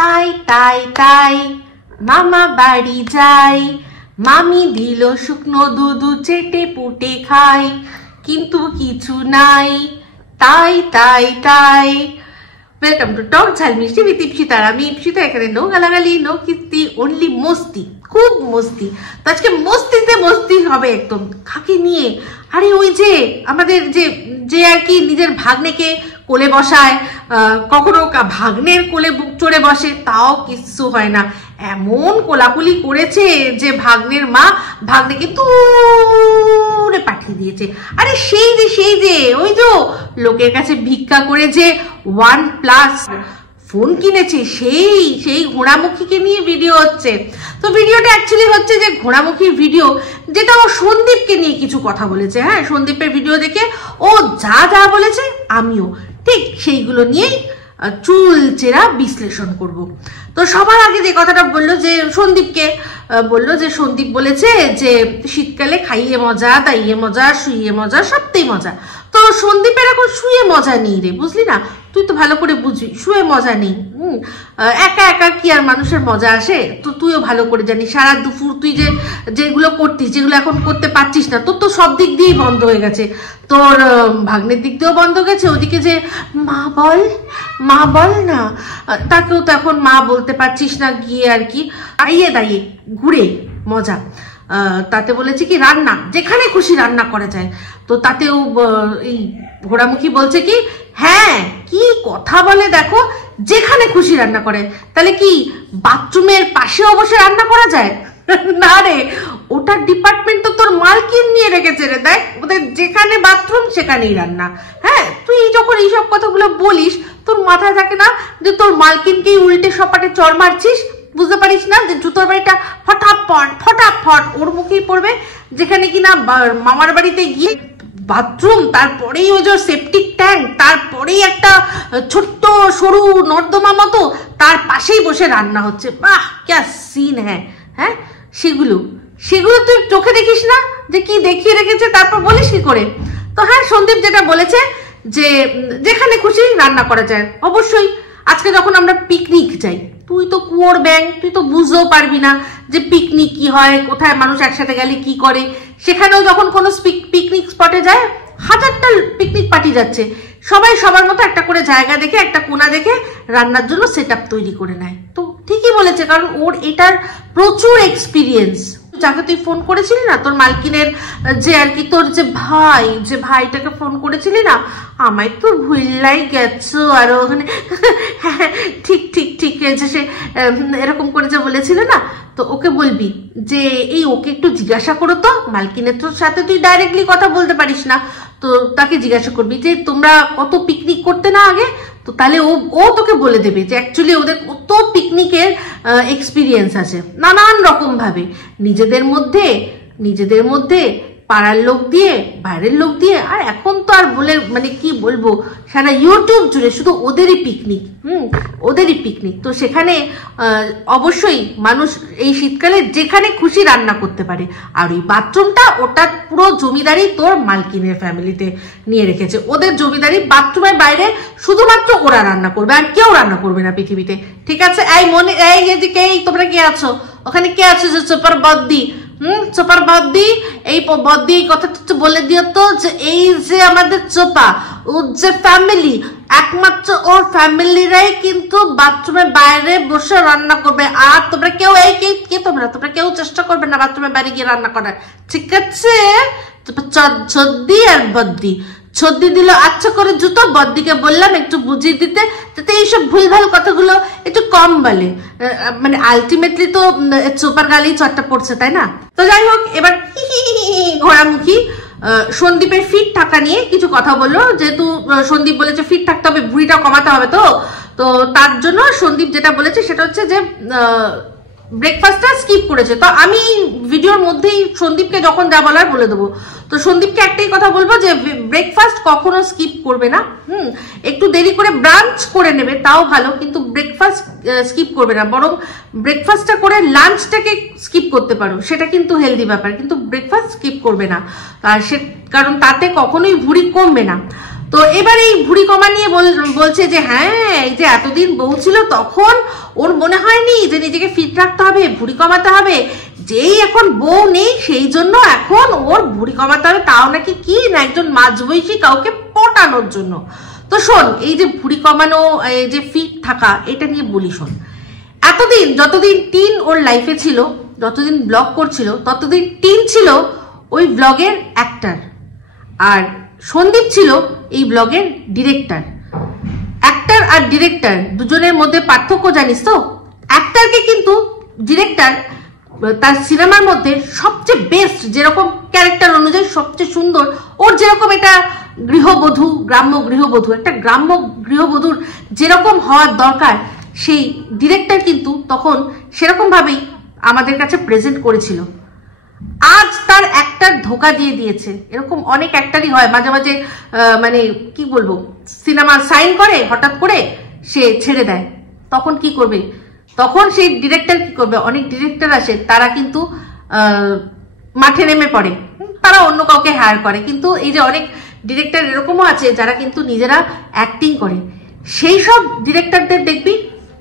তাই তাই তাই মামা বাড়ি যাই, মামি দিল শুকনো দুধ চেটে পুটে খাই, কিন্তু কিছু নাই, তাই তাই তাই। ওয়েলকাম টু টক ঝাল মিষ্টি উইথ ইপসিতা। আমি ইপসিতা, এখানে নো গালাগালি, নো কিস্তি, অনলি মস্তি, খুব মস্তি। তো আজকে মস্তিতে মস্তি হবে একদম। কাকে নিয়ে? আরে ওই যে আমাদের যে আর কি নিজের ভাগ্নেকে কোলে বসায়, কখনো ভাগ্নের কোলে বুক চড়ে বসে, তাও কিচ্ছু হয় না, এমন কোলাকুলি করেছে যে ভাগ্নের মা ভাগ্নেকে দূরে পাঠিয়ে দিয়েছে। আরে সেই যে ওই যে লোকের কাছে ভিক্ষা করে যে OnePlus ফোন কিনেছে, সেই ঘোড়ামুখীকে নিয়ে ভিডিও হচ্ছে। তো ভিডিওটা অ্যাকচুয়ালি হচ্ছে যে ঘোড়ামুখীর ভিডিও, যেটা ও সন্দীপকে নিয়ে কিছু কথা বলেছে। হ্যাঁ, সন্দীপের ভিডিও দেখে ও যা বলেছে আমিও ঠিক সেইগুলো নিয়েই চুলচেরা বিশ্লেষণ করব। তো সবার আগে যে কথাটা বললো, যে সন্দীপকে বললো, যে সন্দীপ বলেছে যে শীতকালে খাইয়ে মজা, দাইয়ে মজা, শুইয়ে মজা, সবটাই মজা। তো সন্দীপের এখন শুয়ে মজা নেই রে, বুঝলি না? তুই তো ভালো করে বুঝবি, শুয়ে মজা নেই। একা একা কি আর মানুষের মজা আসে? তো তুইও ভালো করে জানিস, সারা দুপুর তুই যেগুলো করতিস, যেগুলো এখন করতে পারছিস না, তোর তো সব দিক দিয়েই বন্ধ হয়ে গেছে। তোর ভাগ্নের দিক দিয়েও বন্ধ গেছে, ওদিকে যে মা বল না, তাকেও তো এখন মা বলতে পারছিস না, গিয়ে আর কি আইয়ে দাইয়ে ঘুরে মজা। তাতে বলেছে কি রান্না, যেখানে খুশি রান্না করা যায়। তো তাতেও এই ঘোড়ামুখী বলছে কি, হ্যাঁ কি কথা বলে দেখো, যেখানে খুশি রান্না করে। তাহলে কি বাথরুমের পাশেও বসে রান্না করা যায়? না রে, ওটার ডিপার্টমেন্ট তো তোর মালকিন নিয়ে রেখেছে রে। দেখ, ওদের যেখানে বাথরুম সেখানেই রান্না। হ্যাঁ, তুই যখন এইসব কথাগুলো বলিস, তোর মাথায় থাকে না যে তোর মালকিনকেই উল্টে সপাটে চড় মারছিস? বুঝতে পারিস না যে জুতোর বাড়িটা ফটাফট ওর মুখেই পড়বে? যেখানে কিনা মামার বাড়িতে গিয়ে বাথরুম, তারপরেই ওই যে সেপটিক ট্যাঙ্ক, তারপরেই একটা ছোট্ট সরু নর্দমা মতো, তার পাশেই বসে রান্না হচ্ছে। বাহ, ক্যা সিন হ্যাঁ। সেগুলো তুই চোখে দেখিস না যে কি দেখিয়ে রেখেছে, তারপর বলিস কি করে? তো হ্যাঁ, সন্দীপ যেটা বলেছে যে যেখানে খুশি রান্না করা যায়, অবশ্যই। আজকে যখন আমরা পিকনিক যাই, তুই তো কুয়োর ব্যাং, তুই তো বুঝতেও পারবি না যে পিকনিক কি হয়, কোথায় মানুষ একসাথে গেলে কি করে। সেখানেও যখন কোনো পিকনিক স্পটে যায়, হাজারটা পিকনিক পার্টি যাচ্ছে, সবাই সবার মতো একটা করে জায়গা দেখে, একটা কোণা দেখে রান্নার জন্য সেট আপ তৈরি করে নেয়। তো ঠিকই বলেছে, কারণ ওর এটার প্রচুর এক্সপিরিয়েন্স। যাকে তুই ফোন করেছিলি না, তোর মালকিনের যে আর কি তোর যে ভাইটাকে ফোন করেছিলি না, আমায় তো ভুললাই গেছো। আর ওখানে ঠিক যে সে এরকম করে যে বলেছিল না, তো ওকে বলবি যে এই ওকে একটু জিজ্ঞাসা করো তো, মালকিনের তোর সাথে তুই ডাইরেক্টলি কথা বলতে পারিস না, তো তাকে জিজ্ঞাসা করবি যে তোমরা কত পিকনিক করতে না আগে। তো তাহলে ও তোকে বলে দেবে যে অ্যাকচুয়ালি ওদের কত পিকনিকের এক্সপিরিয়েন্স আছে, নানান রকম ভাবে, নিজেদের মধ্যে পাড়ার লোক দিয়ে, বাইরের লোক দিয়ে। আর এখন তো আর বলে মানে কি বলবো, সারা ইউটিউব জুড়ে শুধু ওদেরই পিকনিক। তো সেখানে অবশ্যই মানুষ এই শীতকালে যেখানে খুশি রান্না করতে পারে। আর ওই বাথরুমটা, ওটা পুরো জমিদারি তোর মালকিনের ফ্যামিলিতে নিয়ে রেখেছে। ওদের জমিদারি, বাথরুমের বাইরে শুধুমাত্র ওরা রান্না করবে, আর কেউ রান্না করবে না পৃথিবীতে। ঠিক আছে? এই তোমরা কে আছো ওখানে? কে আছো যে চোপার বদ্দি? চোপার বদ্দি, এই বদ্দি এই কথাটা বলে দিও তো, যে এই যে আমাদের চোপা, ওর যে ফ্যামিলি, একমাত্র ওর ফ্যামিলিরাই কিন্তু বাথরুমের বাইরে বসে রান্না করবে। আর তোমরা কেউ তোমরা কেউ চেষ্টা করবে না বাথরুমের বাইরে গিয়ে রান্না করার। ঠিক আছে? ছদ্দি আর বদ্দি, ছদ্দি দিল আচ্ছা করে জুতো, বদ্দিকে বললাম একটু বুঝিয়ে দিতে, যাতে এইসব ভুলভাল কথাগুলো একটু কম বলে। মানে আলটিমেটলি তো চোপার গালেই চটটা পড়ছে, তাই না? তো যাই হোক, এবার ঘোড়ামুখী সন্দীপের ফিট থাকা নিয়ে কিছু কথা বললো। যেহেতু সন্দীপ বলেছে ফিট থাকতে হবে, ভুঁড়িটা কমাতে হবে, তো তার জন্য সন্দীপ যেটা বলেছে সেটা হচ্ছে যে ব্রেকফাস্টটা স্কিপ করেছে। তো আমি ভিডিওর মধ্যেই সন্দীপকে যখন যা বলার বলে দেবো। তো সন্দীপকে একটাই কথা বলবো যে ব্রেকফাস্ট কখনো স্কিপ করবে না। একটু দেরি করে ব্রাঞ্চ করে নেবে, তাও ভালো, কিন্তু ব্রেকফাস্ট স্কিপ করবে না। বরং ব্রেকফাস্টটা করে লাঞ্চটাকে স্কিপ করতে পারো, সেটা কিন্তু হেলদি ব্যাপার, কিন্তু ব্রেকফাস্ট স্কিপ করবে না। কারণ তাতে কখনোই ভুঁড়ি কমবে না। তো এবার এই ভুঁড়ি কমা নিয়ে বলছে যে হ্যাঁ, এই যে এতদিন বউ ছিল তখন ওর মনে হয়নি যে নিজেকে ফিট রাখতে হবে, ভুঁড়ি কমাতে হবে, যেই এখন বউ নেই সেই জন্য এখন ওর ভুঁড়ি কমাতে হবে, তাও নাকি কি না একজন মাঝবয়সী কাউকে পটানোর জন্য। তো শোন, এই যে ভুঁড়ি কমানো, এই যে ফিট থাকা, এটা নিয়ে বলি শোন। এতদিন যতদিন টিন ওর লাইফে ছিল, যতদিন ব্লগ করছিল, ততদিন টিন ছিল ওই ব্লগের অ্যাক্টার, আর সন্দীপ ছিল এই ব্লগের ডিরেক্টর। অ্যাক্টার আর ডিরেক্টর দুজনের মধ্যে পার্থক্য জানিস তো? অ্যাক্টারকে কিন্তু ডিরেক্টর তার সিনেমার মধ্যে সবচেয়ে বেস্ট, যেরকম ক্যারেক্টার অনুযায়ী সবচেয়ে সুন্দর, ওর যেরকম এটা গৃহবধূ, গ্রাম্য গৃহবধূ, একটা গ্রাম্য গৃহবধূর যেরকম হওয়ার দরকার, সেই ডিরেক্টর কিন্তু তখন সেরকম ভাবেই আমাদের কাছে প্রেজেন্ট করেছিল। আজ তার অ্যাক্টার ধোকা দিয়ে দিয়েছে। এরকম অনেক অ্যাক্টারই হয়, মাঝে মাঝে মানে কি বলবো, সিনেমা সাইন করে হঠাৎ করে সে ছেড়ে দেয়, তখন কি করবে? তখন সেই ডিরেক্টর কি করবে? অনেক ডিরেক্টর আসে, তারা কিন্তু মাঠে নেমে পড়ে, তারা অন্য কাউকে হায়ার করে। কিন্তু এই যে অনেক ডিরেক্টর এরকমও আছে যারা কিন্তু নিজেরা অ্যাক্টিং করে। সেই সব ডিরেক্টরদের দেখবি,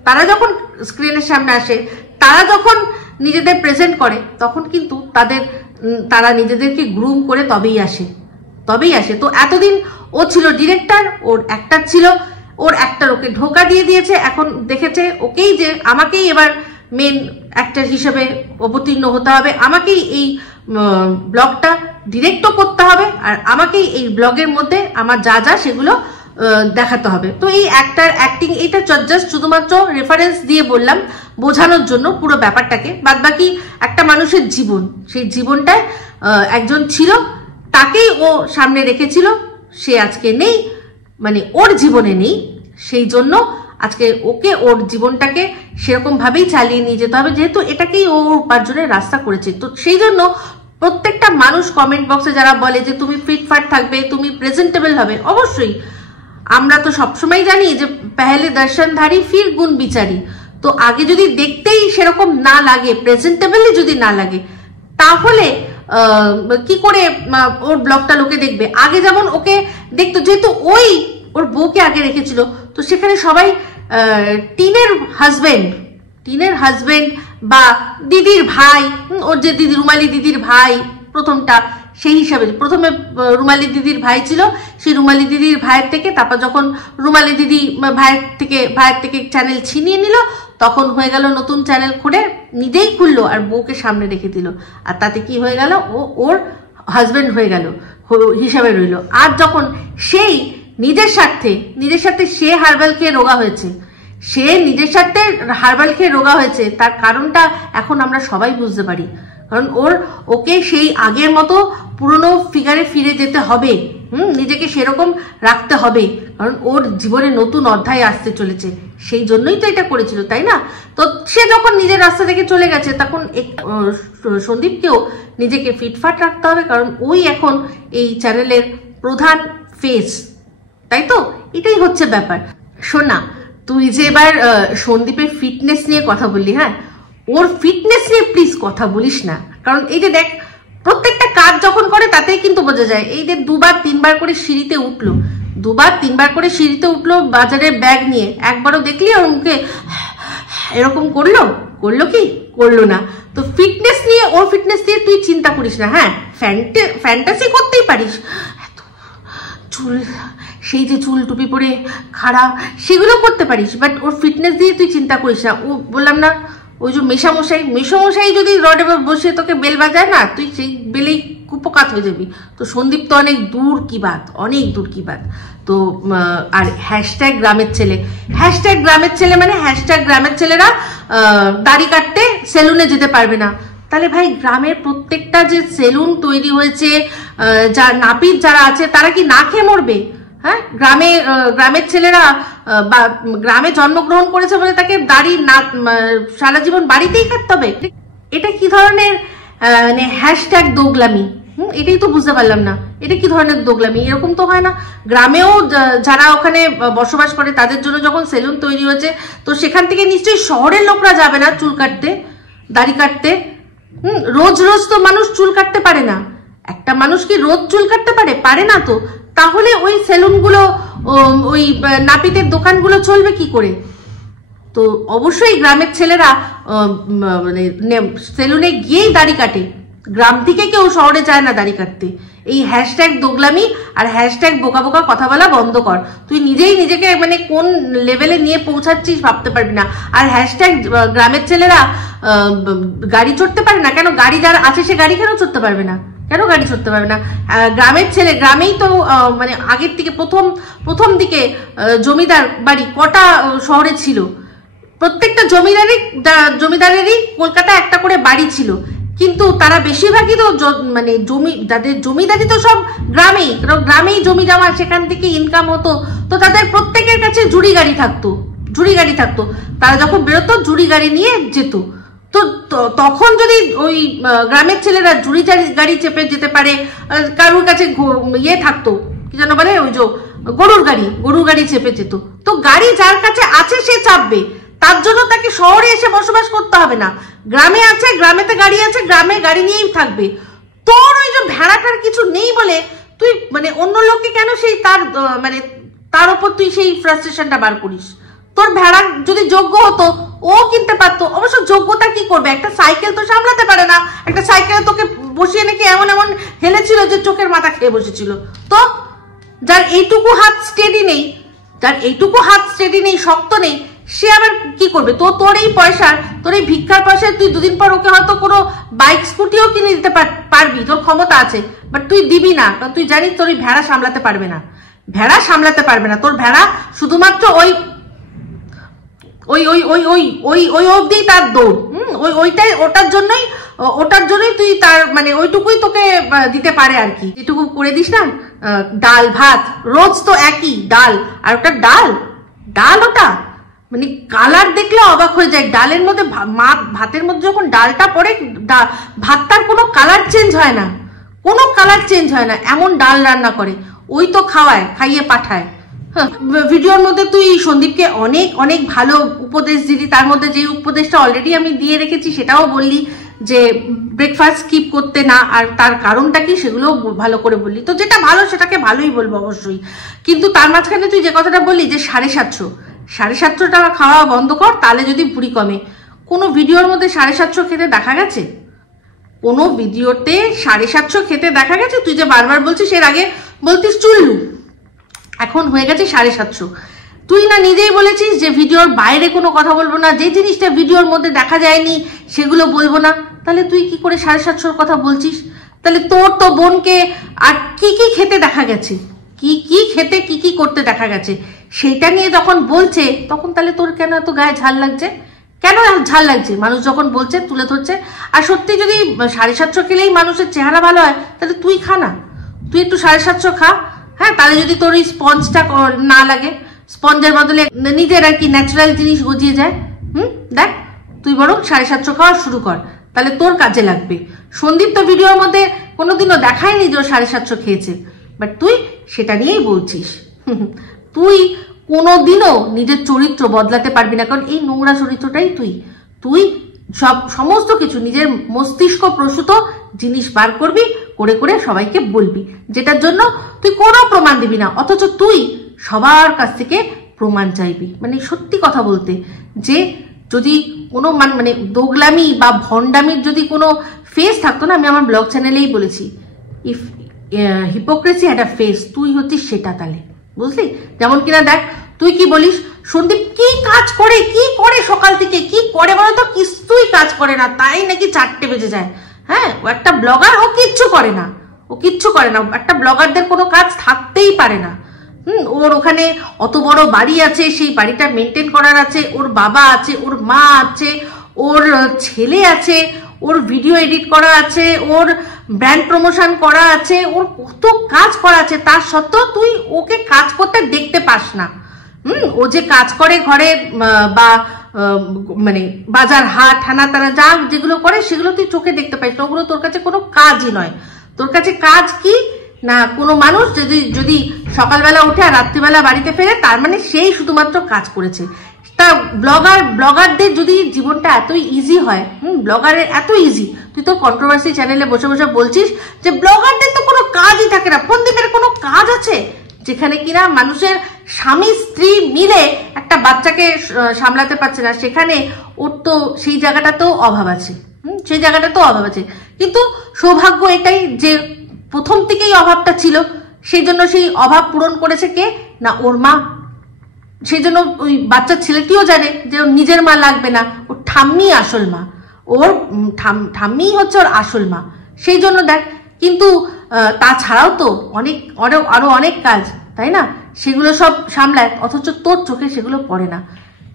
তারা যখন স্ক্রিনের সামনে আসে, তারা যখন নিজেদের প্রেজেন্ট করে, তখন কিন্তু তারা নিজেদেরকে গ্রুম করে তবেই আসে। তো এতদিন ও ছিল ডিরেক্টর, ওর অ্যাক্টার ছিল, ওর অ্যাক্টার ওকে ধোকা দিয়ে দিয়েছে। এখন দেখেছে ওকেই, যে আমাকেই এবার মেন অ্যাক্টার হিসেবে অবতীর্ণ হতে হবে, আমাকেই এই ব্লগটা ডিরেক্টও করতে হবে, আর আমাকেই এই ব্লগের মধ্যে আমার যা যা সেগুলো দেখাতে হবে। তো এই অ্যাক্টার অ্যাক্টিং, এটা জাস্ট শুধুমাত্র রেফারেন্স দিয়ে বললাম বোঝানোর জন্য পুরো ব্যাপারটাকে। বাদবাকি একটা মানুষের জীবন, সেই জীবনটায় একজন ছিল, তাকেই ও সামনে রেখেছিল, সে আজকে নেই, মানে ওর জীবনে নেই, সেই জন্য আজকে ওকে ওর জীবনটাকে সেরকম ভাবেই চালিয়ে নিয়ে যেতে হবে, যেহেতু এটাকেই ও উপার্জনের রাস্তা করেছে। তো সেই জন্য প্রত্যেকটা মানুষ কমেন্ট বক্সে যারা বলে যে তুমি ফিটফাট থাকবে, তুমি প্রেজেন্টেবল হবে, অবশ্যই আমরা তো সবসময় জানি যে পেহলে দর্শনধারী ফির গুণ বিচারি। তো আগে যদি দেখতেই সেরকম না লাগে, প্রেজেন্টেবলই যদি না লাগে, তাহলে কি করে ওর ব্লগটা লোকে দেখবে? আগে যেমন ওকে দেখতো, যেহেতু ওই ওর বউকে আগে রেখেছিল, তো সেখানে সবাই টিনের হাজবেন্ড বা দিদির ভাই, ওর যে দিদি রুমালি দিদির ভাই প্রথমটা, সেই হিসাবে প্রথমে রুমালি দিদির ভাই ছিল, সেই রুমালি দিদির ভাইয়ের থেকে, তারপর যখন রুমালি দিদি ভাইয়ের থেকে চ্যানেল ছিনিয়ে নিল, তখন হয়ে গেল নতুন চ্যানেল খুলে নিজেই খুললো আর বউকে সামনে রেখে দিল, আর তাতে কি হয়ে গেল, ওর হাজবেন্ড হয়ে গেল হিসাবে রইল। আর যখন সেই নিজের স্বার্থে সে হার্বাল খেয়ে রোগা হয়েছে, তার কারণটা এখন আমরা সবাই বুঝতে পারি। কারণ ওকে সেই আগের মতো পুরনো ফিগারে ফিরে যেতে হবে, নিজেকে সেরকম রাখতে হবে, কারণ ওর জীবনে নতুন অধ্যায় আসতে চলেছে, সেই জন্যই তো এটা করেছিল, তাই না? তো সে যখন নিজের রাস্তা থেকে চলে গেছে, তখন সন্দীপকেও নিজেকে ফিটফাট রাখতে হবে, কারণ ওই এখন এই চ্যানেলের প্রধান ফেস, তাই তো? এটাই হচ্ছে ব্যাপার। শোনা, তুই যে এবার সন্দীপের ফিটনেস নিয়ে কথা বললি, হ্যাঁ, ওর ফিটনেস নিয়ে প্লিজ কথা বলিস না। কারণ এই যে দেখ, প্রত্যেকটা কাজ যখন করে তাতেই কিন্তু বোঝা যায়। এই যে 2-3 করে সিঁড়িতে উঠলো বাজারের ব্যাগ নিয়ে, একবারও দেখলি ওর মুখে এরকম করলো না। তো ওর ফিটনেস নিয়ে তুই চিন্তা করিস না। হ্যাঁ, ফ্যান্টাসি করতেই পারিস, সেই যে চুল টুপি পরে খাড়া, সেগুলো করতে পারিস, বাট ওর ফিটনেস দিয়ে তুই চিন্তা করিস না। ও বললাম না, ওই যে মেশামশাই যদি রডে বসে তোকে বেল বাজায় না, তুই সেই বেলেই কুপকাত হয়ে যাবি। তো সন্দীপ তো অনেক দূর কি বাত। তো আর হ্যাশট্যাগ গ্রামের ছেলে মানে গ্রামের ছেলেরা দাড়ি কাটতে সেলুনে যেতে পারবে না। তাহলে ভাই, গ্রামের প্রত্যেকটা যে সেলুন তৈরি হয়েছে, নাপিত যারা আছে, তারা কি না খেয়ে মরবে? হ্যাঁ, গ্রামের ছেলেরা বা গ্রামে জন্মগ্রহণ করেছে বলে তাকে দাড়ি না সারা জীবন বাড়িতেই কাটতে হবে? এটা কি ধরনের মানে হ্যাশট্যাগ দোগলামি? এটাই তো বুঝতে পারলাম না, এটা কি ধরনের দোগলামি? এরকম তো হয় না। গ্রামেও যারা ওখানে বসবাস করে তাদের জন্য যখন সেলুন তৈরি হয়েছে, তো সেখান থেকে নিশ্চয়ই শহরের লোকরা যাবে না চুল কাটতে, দাড়ি কাটতে। রোজ তো মানুষ চুল কাটতে পারে না। একটা মানুষ কি রোজ চুল কাটতে পারে না? তো তাহলে ওই সেলুনগুলো, ওই নাপিতের দোকানগুলো চলবে কি করে? তো অবশ্যই গ্রামের ছেলেরা মানে সেলুনে গিয়েই দাড়ি কাটে, গ্রাম থেকে কেউ শহরে যায় না দাড়ি কাটতে। এই হ্যাশট্যাগ দোগলামি আর হ্যাশট্যাগ বোকা বোকা কথা বলা বন্ধ কর। তুই নিজেই নিজেকে মানে কোন লেভেলে নিয়ে পৌঁছাচ্ছিস ভাবতে পারবি না। আর হ্যাশট্যাগ গ্রামের ছেলেরা গাড়ি চড়তে পারে না কেন? গাড়ি যার আছে সে গাড়ি কেন চড়তে পারবে না? কেন গাড়ি চড়তে পারবে না? গ্রামের ছেলে, গ্রামেই তো মানে আগের থেকে প্রথম দিকে জমিদার বাড়ি কটা শহরে ছিল? প্রত্যেকটা জমিদারেরই কলকাতা একটা করে বাড়ি ছিল, কিন্তু তারা বেশিরভাগই তো মানে তাদের জমিদারি তো সব গ্রামেই, গ্রামেই জমি জমা, সেখান থেকে ইনকাম হতো। তো তাদের প্রত্যেকের কাছে জুড়ি গাড়ি থাকতো। তারা যখন বেরোতো জুড়ি গাড়ি নিয়ে যেত। তো তখন যদি ওই গ্রামের ছেলেরা জুড়ি গাড়ি চেপে যেতে পারে, কারোর কাছে ইয়ে থাকতো, কি যেন বলে, ওই যে গরুর গাড়ি চেপে যেত। তো গাড়ি যার কাছে আছে সে চাপবে, তার জন্য তাকে শহরে এসে বসবাস করতে হবে না। গ্রামে আছে, গ্রামেতে গাড়ি আছে, গ্রামে গাড়ি নিয়েই থাকবে। তোর ওই যে ভেড়াটার কিছু নেই বলে তুই মানে অন্য লোককে কেন সেই তার উপর তুই সেই ফ্রাস্ট্রেশনটা বার করিস? তোর ভেড়া যদি যোগ্য হতো ও কিনতে পারতো। অবশ্য যোগ্যতা কি করবে? একটা সাইকেল তো সামলাতে পারে না। একটা সাইকেলে তোকে বসিয়ে নাকি এমন হেলেছিল যে চোখের মাথা খেয়ে বসেছিল। তো যার এইটুকু হাত স্টেডি নেই, শক্ত নেই, সে আবার কি করবে? তো তোর এই পয়সা, তোর এই ভিক্ষার পয়সায় তুই দুদিন পর ওকে হয়তো কোনো বাইক স্কুটিও কিনে দিতে পারবি, তোর ক্ষমতা আছে, বাট তুই দিবি না, কারণ তুই জানিস তোর এই ভেড়া সামলাতে পারবে না। তোর ভেড়া শুধুমাত্র ওই অবধি তার দৌড়। ওটার জন্যই তুই তার মানে ওইটুকুই তোকে দিতে পারে আর কি, যেটুকু করে দিস না। ডাল ভাত রোজ তো একই ডাল, আর ওটা ডাল ওটা মানে কালার দেখলে অবাক হয়ে যায়। ডালের মধ্যে ভাতের মধ্যে যখন ডালটা পড়ে, ভাতটার কোনো কালার চেঞ্জ হয় না, এমন ডাল রান্না করে। ওই তো খাইয়ে পাঠায়। ভিডিওর মধ্যে তুই সন্দীপকে অনেক ভালো উপদেশ দিলি, তার মধ্যে যে উপদেশটা অলরেডি আমি দিয়ে রেখেছি সেটাও বললি যে ব্রেকফাস্ট স্কিপ করতে না, আর তার কারণটা কি সেগুলো ভালো করে বললি। তো যেটা ভালো সেটাকে ভালোই বলবো অবশ্যই, কিন্তু তার মাঝখানে তুই যে কথাটা বললি যে 750 টাকা খাওয়া বন্ধ কর, তাহলে যদি ভুঁড়ি কমে। কোনো ভিডিওর মধ্যে 750 খেতে দেখা গেছে? কোনো ভিডিওতে 750 খেতে দেখা গেছে? তুই যে বারবার বলছিস, এর আগে বলতিস চুল্লু, এখন হয়ে গেছে 750। তুই না নিজেই বলেছিস যে ভিডিওর বাইরে কোনো কথা বলবো না, যে জিনিসটা ভিডিওর মধ্যে দেখা যায়নি সেগুলো বলবো না। তাহলে তুই কি করে 750 কথা বলছিস? তাহলে তোর তো বোনকে আর কি খেতে দেখা গেছে, কি করতে দেখা গেছে, সেটা নিয়ে যখন বলছে তখন তাহলে তোর কেন এত গায়ে ঝাল লাগছে? মানুষ যখন বলছে তুলে ধরছে। আর সত্যি যদি 750 খেলেই মানুষের চেহারা ভালো হয়, তাহলে তুই খা না, তুই একটু 750 খা। হ্যাঁ, তাহলে যদি তোর ওই স্পঞ্জটা না লাগে, স্পঞ্জের বদলে নিজের আর কি ন্যাচারাল জিনিস গজিয়ে যায়। দেখ, তুই বরং 750 খাওয়া শুরু কর, তাহলে তোর কাজে লাগবে। সন্দীপ তো ভিডিওর মধ্যে কোনোদিনও দেখায়নি যে ও 750 খেয়েছে, বাট তুই সেটা নিয়েই বলছিস। তুই কোনোদিনও নিজের চরিত্র বদলাতে পারবি না, কারণ এই নোংরা চরিত্রটাই তুই সমস্ত কিছু নিজের মস্তিষ্ক প্রসূত জিনিস বার করবি, করে সবাইকে বলবি, যেটার জন্য তুই কোনো প্রমাণ দিবি না, অথচ তুই সবার কাছ থেকে প্রমাণ চাইবি। মানে সত্যি কথা বলতে, যে যদি কোনো মানে দোগলামি বা ভণ্ডামির যদি কোনো ফেস থাকতো না, আমি আমার ব্লগ চ্যানেলেই বলেছি, if hypocrisy had a face, তুই হচ্ছিস সেটা। তাহলে বুঝলি? যেমন কিনা দেখ, তুই কি বলিস, সন্দীপ কি কাজ করে, সকাল থেকে কি করে বলতো? কিছুই কাজ করে না, তাই নাকি 4টে বেজে যায়। হ্যাঁ, ও একটা ব্লগার, ও কিচ্ছু করে না। একটা ব্লগারদের কোনো কাজ থাকতেই পারে না। ওর ওখানে অত বড় বাড়ি আছে, সেই বাড়িটা মেনটেন করার আছে, ওর বাবা আছে, ওর মা আছে, ওর ছেলে আছে, ওর ভিডিও এডিট করা আছে, ওর ব্র্যান্ড প্রমোশন করা আছে, ওর কত কাজ করা আছে। তার সত্ত্বেও তুই ওকে কাজ করতে দেখতে পাস না। ও যে কাজ করে ঘরে বা মানে বাজার হাট হানা তানা যা যেগুলো করে সেগুলো তুই চোখে দেখতে পাইস না, ওগুলো তোর কাছে কোনো কাজই নয়। তোর কাছে কাজ কি না, কোনো মানুষ যদি সকালবেলা উঠে আর রাত্রিবেলা বাড়িতে ফেরে, তার মানে সেই শুধুমাত্র কাজ করেছে। তা ব্লগারদের যদি জীবনটা এতই ইজি হয়, ব্লগারের এত ইজি, তুই তো কন্ট্রোভার্সি চ্যানেলে বসে বসে বলছিস যে ব্লগারদের তো কোনো কাজই থাকে না। ফোনদীপের কোনো কাজ আছে যেখানে কিনা মানুষের স্বামী স্ত্রী মিলে একটা বাচ্চাকে সামলাতে পারছে না, সেখানে ওর তো সেই জায়গাটাতেও অভাব আছে। সেই জায়গাটাতেও অভাব আছে, কিন্তু সৌভাগ্য এটাই যে প্রথম থেকেই অভাবটা ছিল, সেই জন্য সেই অভাব পূরণ করেছে কে না ওর মা। সেই জন্য ওই বাচ্চার ছেলেটিও জানে যে ওর নিজের মা লাগবে না, ওর ঠাম্মি আসল মা, ওর ঠাম্মি হচ্ছে ওর আসল মা। সেই জন্য দেখ, কিন্তু তাছাড়াও তো অনেক আরো অনেক কাজ, তাই না? সেগুলো সব সামলায়, অথচ তোর চোখে সেগুলো পড়ে না।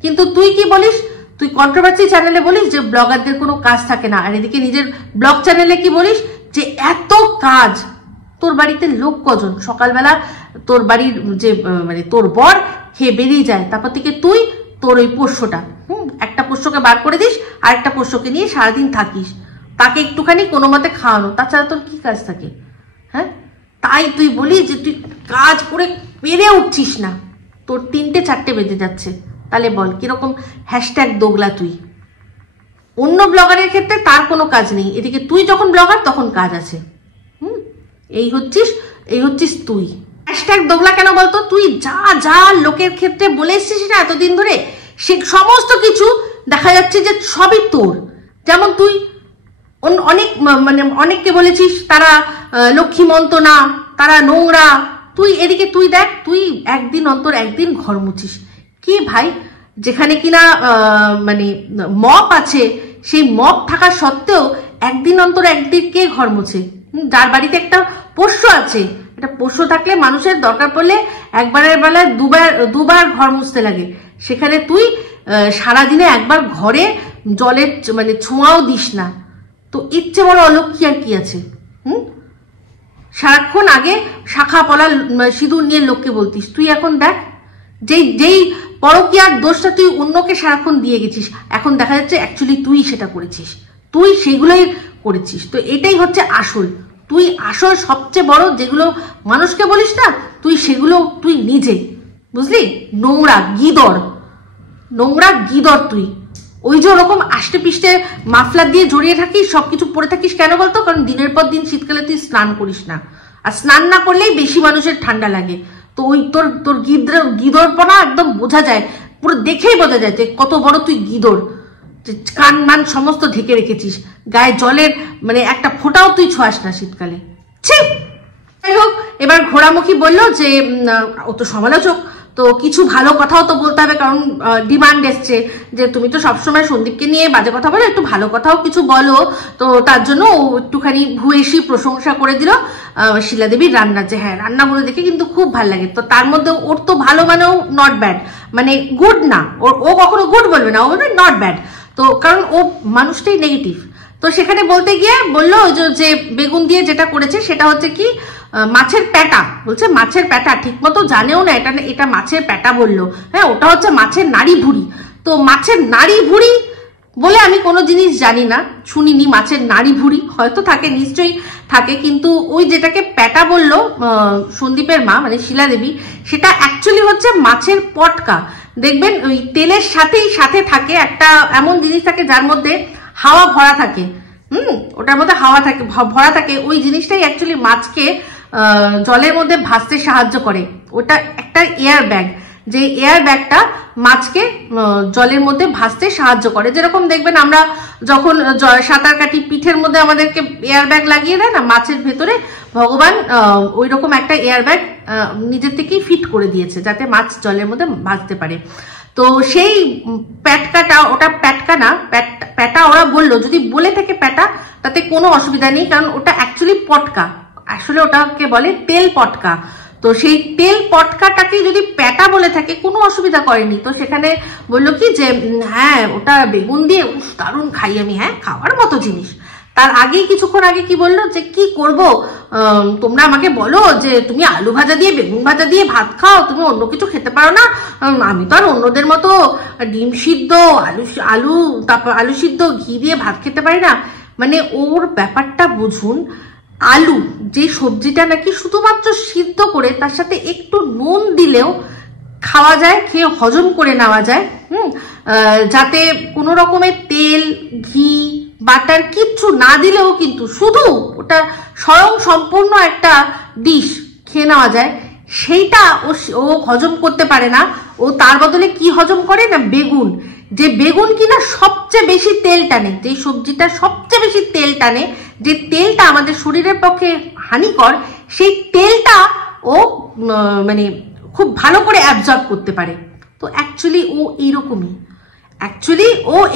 কিন্তু তুই কি বলিস? তুই কন্ট্রোভার্সি চ্যানেলে বলিস যে ব্লগারদের কোনো কাজ থাকে না, আর এদিকে নিজের ব্লগ চ্যানেলে কি বলিস যে এত কাজ। তোর বাড়িতে লোক কজন? সকালবেলা তোর বাড়ির যে মানে তোর বর খেয়ে বেরিয়ে যায়, তারপর থেকে তুই তোর ওই পোষ্যটা একটা পোষ্যকে বার করে দিস, আর একটা পোষ্যকে নিয়ে সারাদিন থাকিস, তাকে একটুখানি কোনো মতে খাওয়ানো, তাছাড়া তোর কি কাজ থাকে? হ্যাঁ, তাই তুই বলি যে তুই কাজ করে পেরে উঠছিস না, তোর 3টে 4টে বেজে যাচ্ছে। তাহলে বল কিরকম হ্যাশট্যাগ দোগলা তুই। অন্য ব্লগারের ক্ষেত্রে তার কোনো কাজ নেই, এদিকে তুই যখন ব্লগার তখন কাজ আছে। এই হচ্ছিস তুই। হ্যাশট্যাগ দোগলা কেন বলতো? তুই যা যা লোকের ক্ষেত্রে বলে এসছিস না এতদিন ধরে, সে সমস্ত কিছু দেখা যাচ্ছে যে সবই তোর। যেমন তুই অনেক মানে অনেককে বলেছিস তারা লক্ষ্মীমন্ত না, তারা নোংরা। তুই এদিকে তুই দেখ, তুই একদিন অন্তর একদিন ঘর মুছিস। কি ভাই, যেখানে কিনা মানে মপ আছে, সেই মপ থাকা সত্ত্বেও একদিন অন্তর একদিন কে ঘর মুছে? যার বাড়িতে একটা পোষ্য আছে, একটা পোষ্য থাকলে মানুষের দরকার পড়লে একবারের বেলায় দুবার ঘর মুছতে লাগে, সেখানে তুই সারাদিনে একবার ঘরে জলের মানে ছোঁয়াও দিস না। তো ইচ্ছে বড় অলক্ষী আর কি আছে? সারাক্ষণ আগে শাখা পলা সিঁদুর নিয়ে লোককে বলতিস, তুই এখন দেখ যেই পরকীয়ার দোষটা তুই অন্যকে সারাক্ষণ দিয়ে গেছিস, এখন দেখা যাচ্ছে অ্যাকচুয়ালি তুই সেটা করেছিস, তুই সেগুলোই করেছিস। তো এটাই হচ্ছে আসল, তুই আসল সবচেয়ে বড় যেগুলো মানুষকে বলিস না, তুই সেগুলো তুই নিজে, বুঝলি? নোংরা গিদর তুই। ওই যে ওরকম আষ্টে পিষ্টে মাফলার দিয়ে জড়িয়ে থাকিস, সবকিছু পরে থাকিস কেন বলতো? কারণ দিনের পর দিন শীতকালে তুই স্নান করিস না, আর স্নান না করলেই বেশি মানুষের ঠান্ডা লাগে। তো ওই তোর গিদরপনা একদম বোঝা যায়, পুরো দেখেই বোঝা যায় যে কত বড় তুই গিদর। কান মান সমস্ত ঢেকে রেখেছিস, গায়ে জলের মানে একটা ফোঁটাও তুই ছোঁয়াস না শীতকালে। ঠিক, যাই হোক, এবার ঘোড়ামুখী বললো যে ও তো সমালোচক, তো কিছু ভালো কথাও তো বলতে হবে, কারণ ডিমান্ড এসছে যে তুমি তো সবসময় সন্দীপকে নিয়ে বাজে কথা বলো, একটু ভালো কথাও কিছু বলো। তো তার জন্য ও একটুখানি ভূয়সী প্রশংসা করে দিল শিলা দেবীর রান্না, যে হ্যাঁ রান্নাগুলো দেখে কিন্তু খুব ভালো লাগে। তো তার মধ্যে ওর তো ভালো মানেও নট ব্যাড, মানে গুড না, ও কখনো গুড বলবে না, ও বলবে নট ব্যাড। তো কারণ ও মানুষটাই নেগেটিভ। তো সেখানে বলতে গিয়ে বললো যে বেগুন দিয়ে যেটা করেছে সেটা হচ্ছে কি মাছের প্যাটা, বলছে মাছের প্যাটা, ঠিক মতো জানেও না এটা মাছের প্যাটা বললো। হ্যাঁ, ওটা হচ্ছে মাছের নাড়ি ভুড়ি। তো মাছের নাড়ি ভুড়ি বলে আমি কোনো জিনিস জানি না, শুনিনি। মাছের নাড়ি ভুড়ি হয়তো থাকে, নিশ্চয়ই থাকে, কিন্তু ওই যেটাকে প্যাটা বললো সন্দীপের মা মানে শিলা দেবী, সেটা অ্যাকচুয়ালি হচ্ছে মাছের পটকা। দেখবেন ওই তেলের সাথে থাকে একটা এমন জিনিস থাকে যার মধ্যে হাওয়া ভরা থাকে, ওটার মধ্যে হাওয়া থাকে ভরা থাকে, ওই জিনিসটাই অ্যাকচুয়ালি মাছকে জলের মধ্যে ভাসতে সাহায্য করে। ওটা একটা এয়ার ব্যাগ, যে এয়ার ব্যাগটা মাছকে জলের মধ্যে ভাসতে সাহায্য করে। যেরকম দেখবেন আমরা যখন সাঁতার কাটি, পিঠের মধ্যে আমাদেরকে এয়ার ব্যাগ লাগিয়ে দেয় না, মাছের ভেতরে ভগবান ওই রকম একটা এয়ার ব্যাগ নিজের থেকেই ফিট করে দিয়েছে যাতে মাছ জলের মধ্যে ভাসতে পারে। তো সেই প্যাটকাটা, ওটা প্যাটকা না, প্যাটা ওরা বললো, যদি বলে থাকে প্যাটা তাতে কোনো অসুবিধা নেই, কারণ ওটা অ্যাকচুয়ালি পটকা, আসলে ওটাকে বলে তেল পটকা। তো সেই তেল পটকাটাকে যদি প্যাটা বলে থাকে কোনো অসুবিধা করেনি। তো সেখানে বললো কি যে হ্যাঁ ওটা বেগুন দিয়ে দারুণ খাই আমি, হ্যাঁ খাওয়ার মতো জিনিস। তার আগেই কিছুক্ষণ আগে কি বললো যে কি করব, তোমরা আমাকে বলো যে তুমি আলু ভাজা দিয়ে বেগুন ভাজা দিয়ে ভাত খাও, তুমি অন্য কিছু খেতে পারো না। আমি তো আর অন্যদের মতো ডিম সিদ্ধ আলু তারপর আলু সিদ্ধ ঘি দিয়ে ভাত খেতে পারি না। মানে ওর ব্যাপারটা বুঝুন, আলু যে সবজিটা নাকি শুধুমাত্র সিদ্ধ করে তার সাথে একটু নুন দিলেও খাওয়া যায়, খেয়ে হজম করে নেওয়া যায়, যাতে কোনো রকমের তেল ঘি বাটার কিচ্ছু না দিলেও কিন্তু শুধু ওটা স্বয়ং সম্পূর্ণ একটা ডিশ খেয়ে নেওয়া যায়, সেইটা ও হজম করতে পারে না। ও তার বদলে কি হজম করে না, বেগুন। যে বেগুন কিনা সবচেয়ে বেশি তেল টানে, যে সবজিটা সবচেয়ে বেশি তেল টানে, যে তেলটা আমাদের শরীরের পক্ষে হানিকর, সেই তেলটা ও মানে খুব ভালো করে অ্যাবজর্ব করতে পারে। তো অ্যাকচুয়ালি ও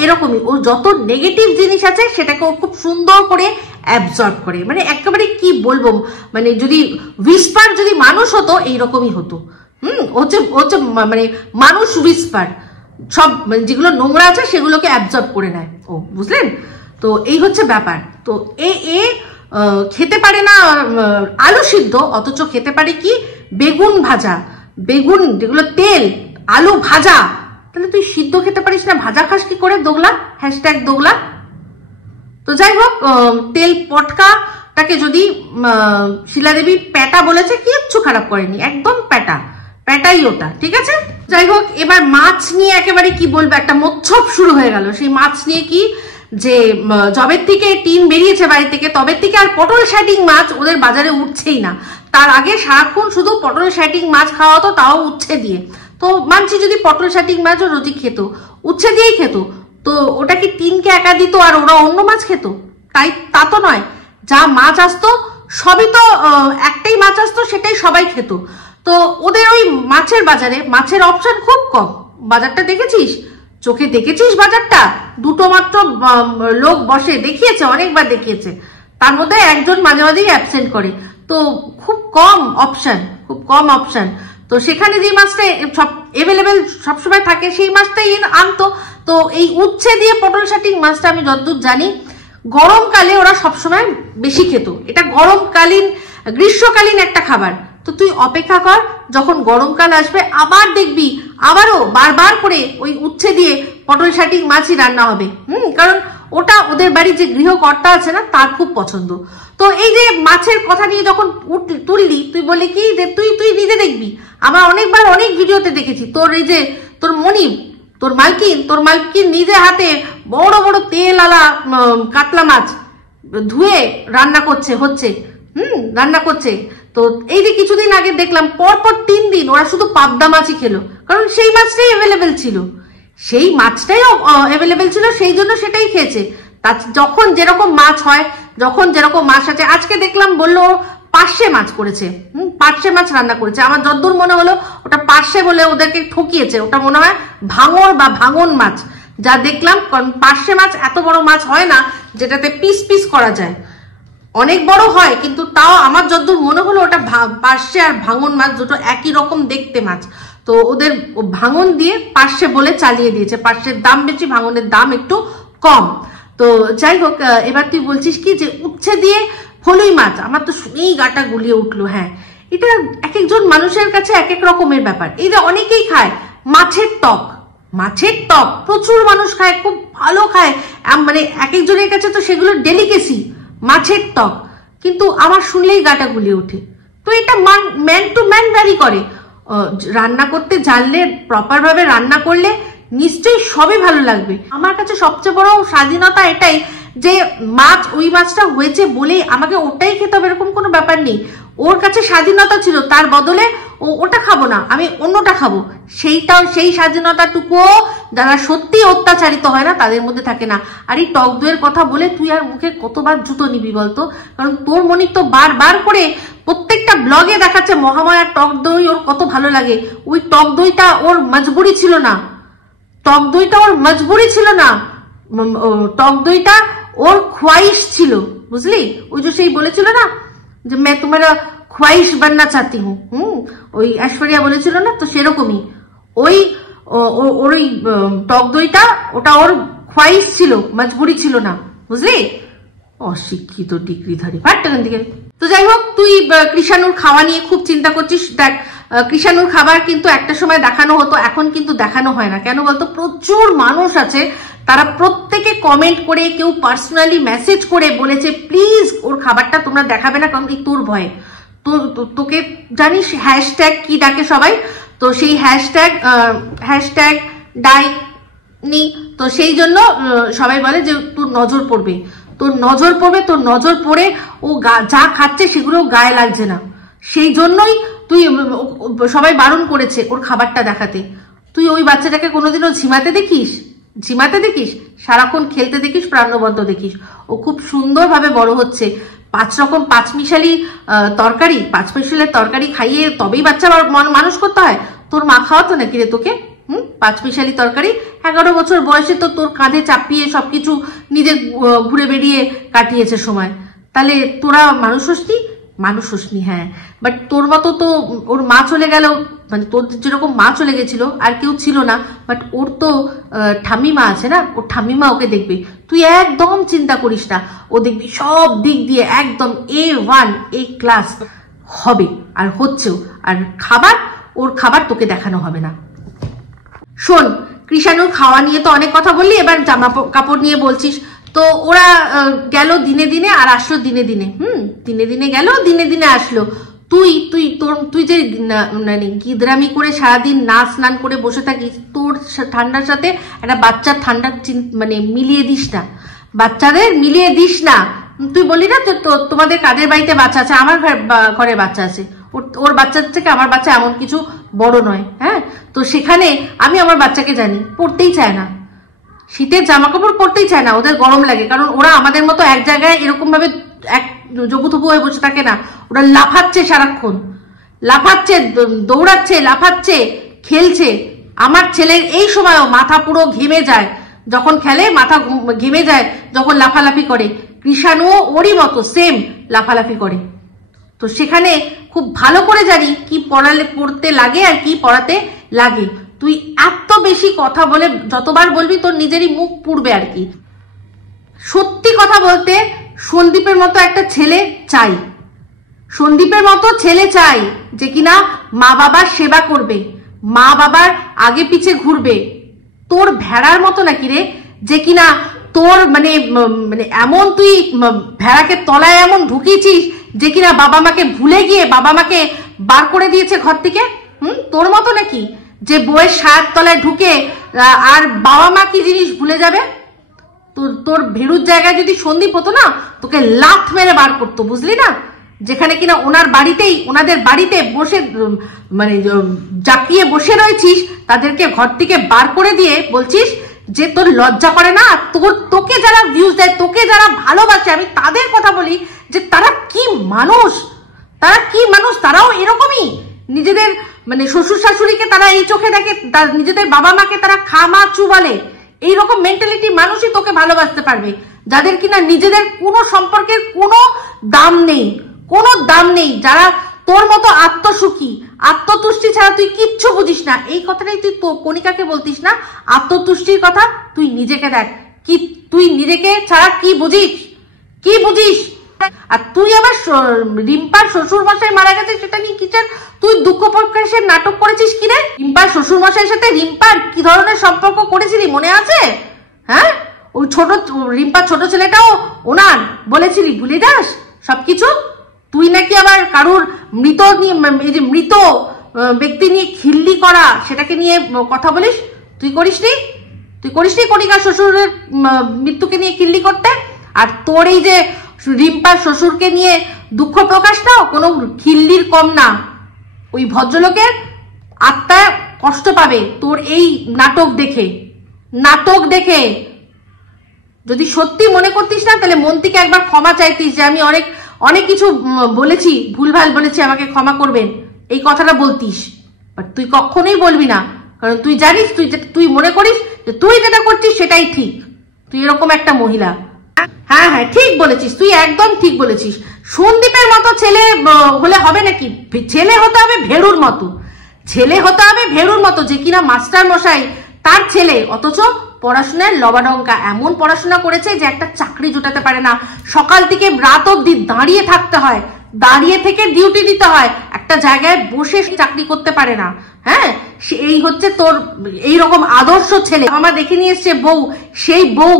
এরকমই, ও যত নেগেটিভ জিনিস আছে সেটাকে ও খুব সুন্দর করে অ্যাবজর্ব করে। মানে একেবারে কি বলবো, মানে যদি উইসপার যদি মানুষ হতো এইরকমই হতো। হচ্ছে মানে মানুষ উইসপার, সব মানে যেগুলো নোংরা আছে সেগুলোকে অ্যাবজর্ব করে নেয় ও, বুঝলেন? তো এই হচ্ছে ব্যাপার। তো এ খেতে পারে না আলু সিদ্ধ, অথচ খেতে পারে কি বেগুন ভাজা, বেগুন যেগুলো তেল, আলু ভাজা। তাহলে তুই সিদ্ধ খেতে পারিস না, ভাজা খাস কি করে? দোগলা, #দোগলা। তো যাই হোক, তেল পটকাটাকে যদি শিলাদেবী প্যাটা বলেছে, কিচ্ছু খারাপ করেনি, একদম প্যাটাই ওটা, ঠিক আছে? যাই হোক, এবার মাছ নিয়ে একেবারে কি বলবো, একটা মোচ্ছব শুরু হয়ে গেল। সেই মাছ নিয়ে কি, যে জবের থেকে টিন বেরিয়েছে বাড়ি থেকে, তবের থেকে আর পটল শাটিং মাছ ওদের বাজারে উঠছেই না। তার আগে সারাক্ষণ শুধু পটল শাটিং মাছ খাওয়া হতো, তাও উচ্ছে দিয়ে। তো মানছি যদি পটল শাটিং মাছও রোজই খেত, উচ্ছে দিয়েই খেত, তো ওটা কি টিনকে একা দিত আর ওরা অন্য মাছ খেত? তা তো নয়। যা মাছ আসতো সবই তো একটাই মাছ আসতো, সেটাই সবাই খেত। তো ওদের ওই মাছের বাজারে মাছের অপশন খুব কম। বাজারটা দেখেছিস, চোখে দেখেছিস বাজারটা? দুটো মাত্র লোক বসে, দেখিয়েছে, অনেকবার দেখিয়েছে, তার মধ্যে একজন মাঝে মাঝেই অ্যাবসেন্ট করে। তো খুব কম অপশন। তো সেখানে যে মাছটা সব এভেলেবেল সবসময় থাকে সেই মাছটাই আনতো। তো এই উচ্ছে দিয়ে পটল শাটিং মাছটা আমি যতদূর জানি গরমকালে ওরা সবসময় বেশি খেত। এটা গ্রীষ্মকালীন একটা খাবার। তো তুই অপেক্ষা কর, যখন গরমকাল আসবে আবার দেখবি আবারও বারবার করে ওই উচ্ছে দিয়ে পটল শাটিং মাছই রান্না হবে। কারণ ওটা ওদের বাড়ির যে গৃহকর্তা আছে না, তার খুব পছন্দ। তো এই যে মাছের কথা নিয়ে যখন তুললি, তুই বললি কি যে তুই নিজে দেখবি। আমরা অনেকবার অনেক ভিডিওতে দেখেছি তোর এই যে তোর মালকিন নিজে হাতে বড় বড় তেল আলা কাতলা মাছ ধুয়ে রান্না করছে। তো এই যে কিছুদিন আগে দেখলাম পরপর 3 দিন ওরা শুধু পাবদা মাছই খেলো, কারণ সেই মাছটাই অ্যাভেলেবেল ছিল, সেই জন্য সেটাই খেয়েছে। যখন যেরকম মাছ হয়, যখন যেরকম মাছ আছে, আজকে দেখলাম বললো পার্শে মাছ করেছে, পার্শে মাছ রান্না করেছে। আমার যতদূর মনে হলো ওটা পার্শে বলে ওদেরকে ঠকিয়েছে, ওটা মনে হয় ভাঙর বা ভাঙন মাছ যা দেখলাম। কারণ পার্শে মাছ এত বড় মাছ হয় না যেটাতে পিস করা যায়, অনেক বড় হয়, কিন্তু তাও আমার যতদূর মনে হলো ওটা পার্শে আর ভাঙন মাছ দুটো একই রকম দেখতে মাছ। তো ওদের ভাঙন দিয়ে পার্শে বলে চালিয়ে দিয়েছে। পার্শের দাম বেশি, ভাঙনের দাম একটু কম। তো যাই হোক, এবার তুই বলছিস কি যে উচ্ছে দিয়ে ফলুই মাছ, আমার তো শুনেই গাটা গুলিয়ে উঠলো। হ্যাঁ, এটা এক একজন মানুষের কাছে এক এক রকমের ব্যাপার। এই যে অনেকেই খায় মাছের টক প্রচুর মানুষ খায়, খুব ভালো খায়, মানে এক একজনের কাছে তো সেগুলো ডেলিকেসি, মাছের টক। কিন্তু আমার শুনলেই গাটা গুলিয়ে ওঠে। তো এটা ম্যান টু ম্যান ভ্যারি করে। রান্না করতে জানলে, প্রপার ভাবে রান্না করলে নিশ্চয়ই সবই ভালো লাগবে। আমার কাছে সবচেয়ে বড় স্বাধীনতা এটাই যে ওই মাছটা হয়েছে বলেই আমাকে ওটাই খেতে হবে এরকম কোনো ব্যাপার নেই। ওর কাছে স্বাধীনতা ছিল, তার বদলে ওটা খাবো না, আমি অন্যটা খাবো। সেই স্বাধীনতাটুকুও যারা সত্যি অত্যাচারিত হয় না তাদের মধ্যে থাকে না। আর এই টক দইয়ের কথা বলে তুই আর মুখে কতবার জুতো নিবি বলতো? কারণ তোর মনির তো বারবার করে প্রত্যেকটা ব্লগে দেখাচ্ছে মহামায়ার টক দই ওর কত ভালো লাগে। ওই টক দইটা ওর মজবুরি ছিল না, টক দইটা ওর খ্বাইশ ছিল, বুঝলি? ওই যে সেই বলেছিল না যে मैं तुम्हारा ख्वाहिश बनना चाहती हूँ, ওই ঐশ্বরিয়া বলেছিল না, তো সেরকমই ওর ওই টক দইটা ওটা ওর খ্বাইশ ছিল, মজবুরি ছিল না, বুঝলি? অশিক্ষিত ডিগ্রিধারী, পারতেন দিকে। তো যাই হোক, তুই কৃষাণুর খাওয়া নিয়ে খুব চিন্তা করছিস। দেখ, কৃষাণুর খাবার কিন্তু একটা সময় দেখানো হতো, এখন কিন্তু দেখানো হয় না। কেন বলতো? প্রচুর মানুষ আছে, তারা প্রত্যেকে কমেন্ট করে, কেউ পার্সোনালি মেসেজ করে বলেছে প্লিজ ওর খাবারটা তোমরা দেখাবে না, কারণ তোর ভয়ে। তোকে জানিস হ্যাশট্যাগ কি ডাকে সবাই? তো সেই হ্যাশট্যাগ ডাইনি। তো সেই জন্য সবাই বলে যে তোর নজর পড়বে, তোর নজর পড়ে ও যা খাচ্ছে সেগুলো গায়ে লাগছে না, সেই জন্যই তুই সবাই বারণ করেছে ওর খাবারটা দেখাতে। তুই ওই বাচ্চাটাকে কোনোদিনও ঝিমাতে দেখিস? সারাক্ষণ খেলতে দেখিস, প্রাণবন্ত দেখিস। ও খুব সুন্দরভাবে বড় হচ্ছে। 5 রকম 5 মিশালি তরকারি খাইয়ে তবেই বাচ্চা মানুষ করতে হয়? তোর মা খাওয়াতো নাকি রে তোকে? 5 মিশালি তরকারি 11 বছর বয়সে তো তোর কাঁধে চাপিয়ে সবকিছু নিজে ঘুরে বেরিয়ে কাটিয়েছে সময়। তাহলে তোরা মানুষ হসনি? হ্যাঁ, বাট তোর মতো তো ওর মা চলে গেল, মানে তোর যেরকম মা চলে গেছিল আর কেউ ছিল না, বাট ওর তো ঠাম্মিমা আছে না, ওর ঠাম্মিমা ওকে দেখবে। তুই একদম চিন্তা করিস না, ও দেখবি সব দিক দিয়ে একদম A1 A ক্লাস হবে, আর হচ্ছেও। আর ওর খাবার তোকে দেখানো হবে না। শোন, কৃষাণুর খাওয়া নিয়ে তো অনেক কথা বললি, এবার জামা কাপড় নিয়ে বলছিস। তো ওরা গেল দিনে দিনে আর আসলো দিনে দিনে, দিনে দিনে গেল দিনে দিনে আসলো। তুই যে মানে গিদরামি করে সারাদিন না স্নান করে বসে থাকিস, তোর ঠান্ডার সাথে একটা বাচ্চার ঠান্ডা মানে মিলিয়ে দিস না, বাচ্চাদের মিলিয়ে দিস না। তুই বললি না তো তোমাদের কাদের বাড়িতে বাচ্চা আছে, আমার ঘরে বাচ্চা আছে, ওর বাচ্চার থেকে আমার বাচ্চা এমন কিছু বড় নয়। হ্যাঁ, তো সেখানে আমি আমার বাচ্চাকে জানি পড়তেই চায় না, শীতের জামা কাপড় পরতেই চায় না, ওদের গরম লাগে। কারণ ওরা আমাদের মতো এক জায়গায় এরকম ভাবে এক জবুথবু হয়ে বসে থাকে না, ওরা লাফাচ্ছে, সারাক্ষণ লাফাচ্ছে, দৌড়াচ্ছে, লাফাচ্ছে, খেলছে। আমার ছেলের এই সময়ও মাথা পুরো ঘেমে যায়, যখন খেলে মাথা ঘেমে যায়, যখন লাফালাফি করে। কৃষাণুও ওরই মতো সেম লাফালাফি করে। তো সেখানে খুব ভালো করে জানি কি পড়তে লাগে আর কি পড়াতে লাগে। তুই এত বেশি কথা বলে যতবার বলবি তোর নিজেরই মুখ পুড়বে আর কি। সত্যি কথা বলতে সন্দীপের মতো একটা ছেলে চাই, সন্দীপের মতো ছেলে চাই যে কিনা মা বাবার সেবা করবে, মা বাবার আগে পিছে ঘুরবে। তোর ভেড়ার মতো নাকি রে, যে কিনা তোর মানে এমন তুই ভেড়াকে তলায় এমন ঢুকিয়েছিস যে কিনা বাবা মাকে ভুলে গিয়ে বাবা মাকে বার করে দিয়েছে ঘর থেকে। তোর মতো নাকি যে বইয়ের সায়ার তলায় ঢুকে আর বাবা মা কি জিনিস ভুলে যাবে? তোর ভেড়ুর জায়গায় যদি সন্দীপ হতো না, তোকে লাথ মেরে বার করতো, বুঝলি না? যেখানে কিনা ওনাদের বাড়িতে বসে মানে জাকিয়ে বসে রয়েছিস, তাদেরকে ঘর থেকে বার করে দিয়ে বলছিস যে তোর লজ্জা করে না? তোকে যারা ভিউজ দেয়, তোকে যারা ভালোবাসে, আমি তাদের কথা বলি যে তারা কি মানুষ, তারাও এরকমই নিজেদের মানে শ্বশুর শাশুড়িকে তারা এই চোখে দেখে, নিজেদের বাবা মাকে তারা খামা চু বলে। এইরকম মেন্টালিটি মানুষই তোকে ভালোবাসতে পারবে, যাদের কিনা নিজেদের কোনো সম্পর্কের কোনো দাম নেই, যারা তোর মতো আত্মসুখী, আত্মতুষ্টি ছাড়া তুই কিচ্ছু বুঝিস না। এই কথাটাই তুই কণিকাকে বলতিস না, আত্মতুষ্টির কথা। তুই নিজেকে দেখ, কি তুই নিজেকে ছাড়া কি বুঝিস? আর তুই আবার রিম্পার শ্বশুর মশাই মারা গেছে সেটা নিয়ে কিসের তুই দুঃখ প্রকাশের নাটক করেছিস কি রে? রিম্পার শ্বশুর মশাইয়ের সাথে রিম্পার কি ধরনের সম্পর্ক করেছিলি মনে আছে? হ্যাঁ, ওই রিম্পার ছোট ছেলেটাও ওনার বলেছিলি, ভুলে যাস সবকিছু? তুই নাকি আবার কারুর মৃত ব্যক্তি নিয়ে খিল্লি করা, সেটাকে নিয়ে কথা বলিস? তুই করিসনি কণিকা শ্বশুরের মৃত্যুকে নিয়ে খিল্লি করতে? আর তোর এই যে রিম্পার শ্বশুরকে নিয়ে দুঃখ প্রকাশটাও কোনো খিল্লির কম না। ওই ভদ্রলোকের আত্মা কষ্ট পাবে তোর এই নাটক দেখে। যদি সত্যি মনে করতিস না, তাহলে মন থেকে একবার ক্ষমা চাইতিস যে আমি অনেক কিছু বলেছি, ভুলভাল বলেছি, আমাকে ক্ষমা করবেন, এই কথাটা বলতিস। বাট তুই কখনোই বলবি না, কারণ তুই জানিস, তুই মনে করিস যে তুই যেটা করছিস সেটাই ঠিক। তুই এরকম একটা মহিলা। হ্যাঁ, ঠিক বলেছিস, তুই একদম ঠিক বলেছিস। সন্দীপের মতো ছেলে হলে হবে নাকি? ছেলে হতে হবে ভেড়ুর মতো, যে কিনা মাস্টার মশাই তার ছেলে, অথচ পড়াশোনার লবাডঙ্কা, এমন পড়াশোনা করেছে যে একটা চাকরি জোটাতে পারে না। সকাল থেকে রাত অব্দি দাঁড়িয়ে থাকতে হয়, দাঁড়িয়ে থেকে ডিউটি দিতে হয়, একটা জায়গায় বসে চাকরি করতে পারে না। হ্যাঁ, এই হচ্ছে তোর এইরকম আদর্শ ছেলে। আমার দেখে নিয়ে এসছে বউ, সেই বউ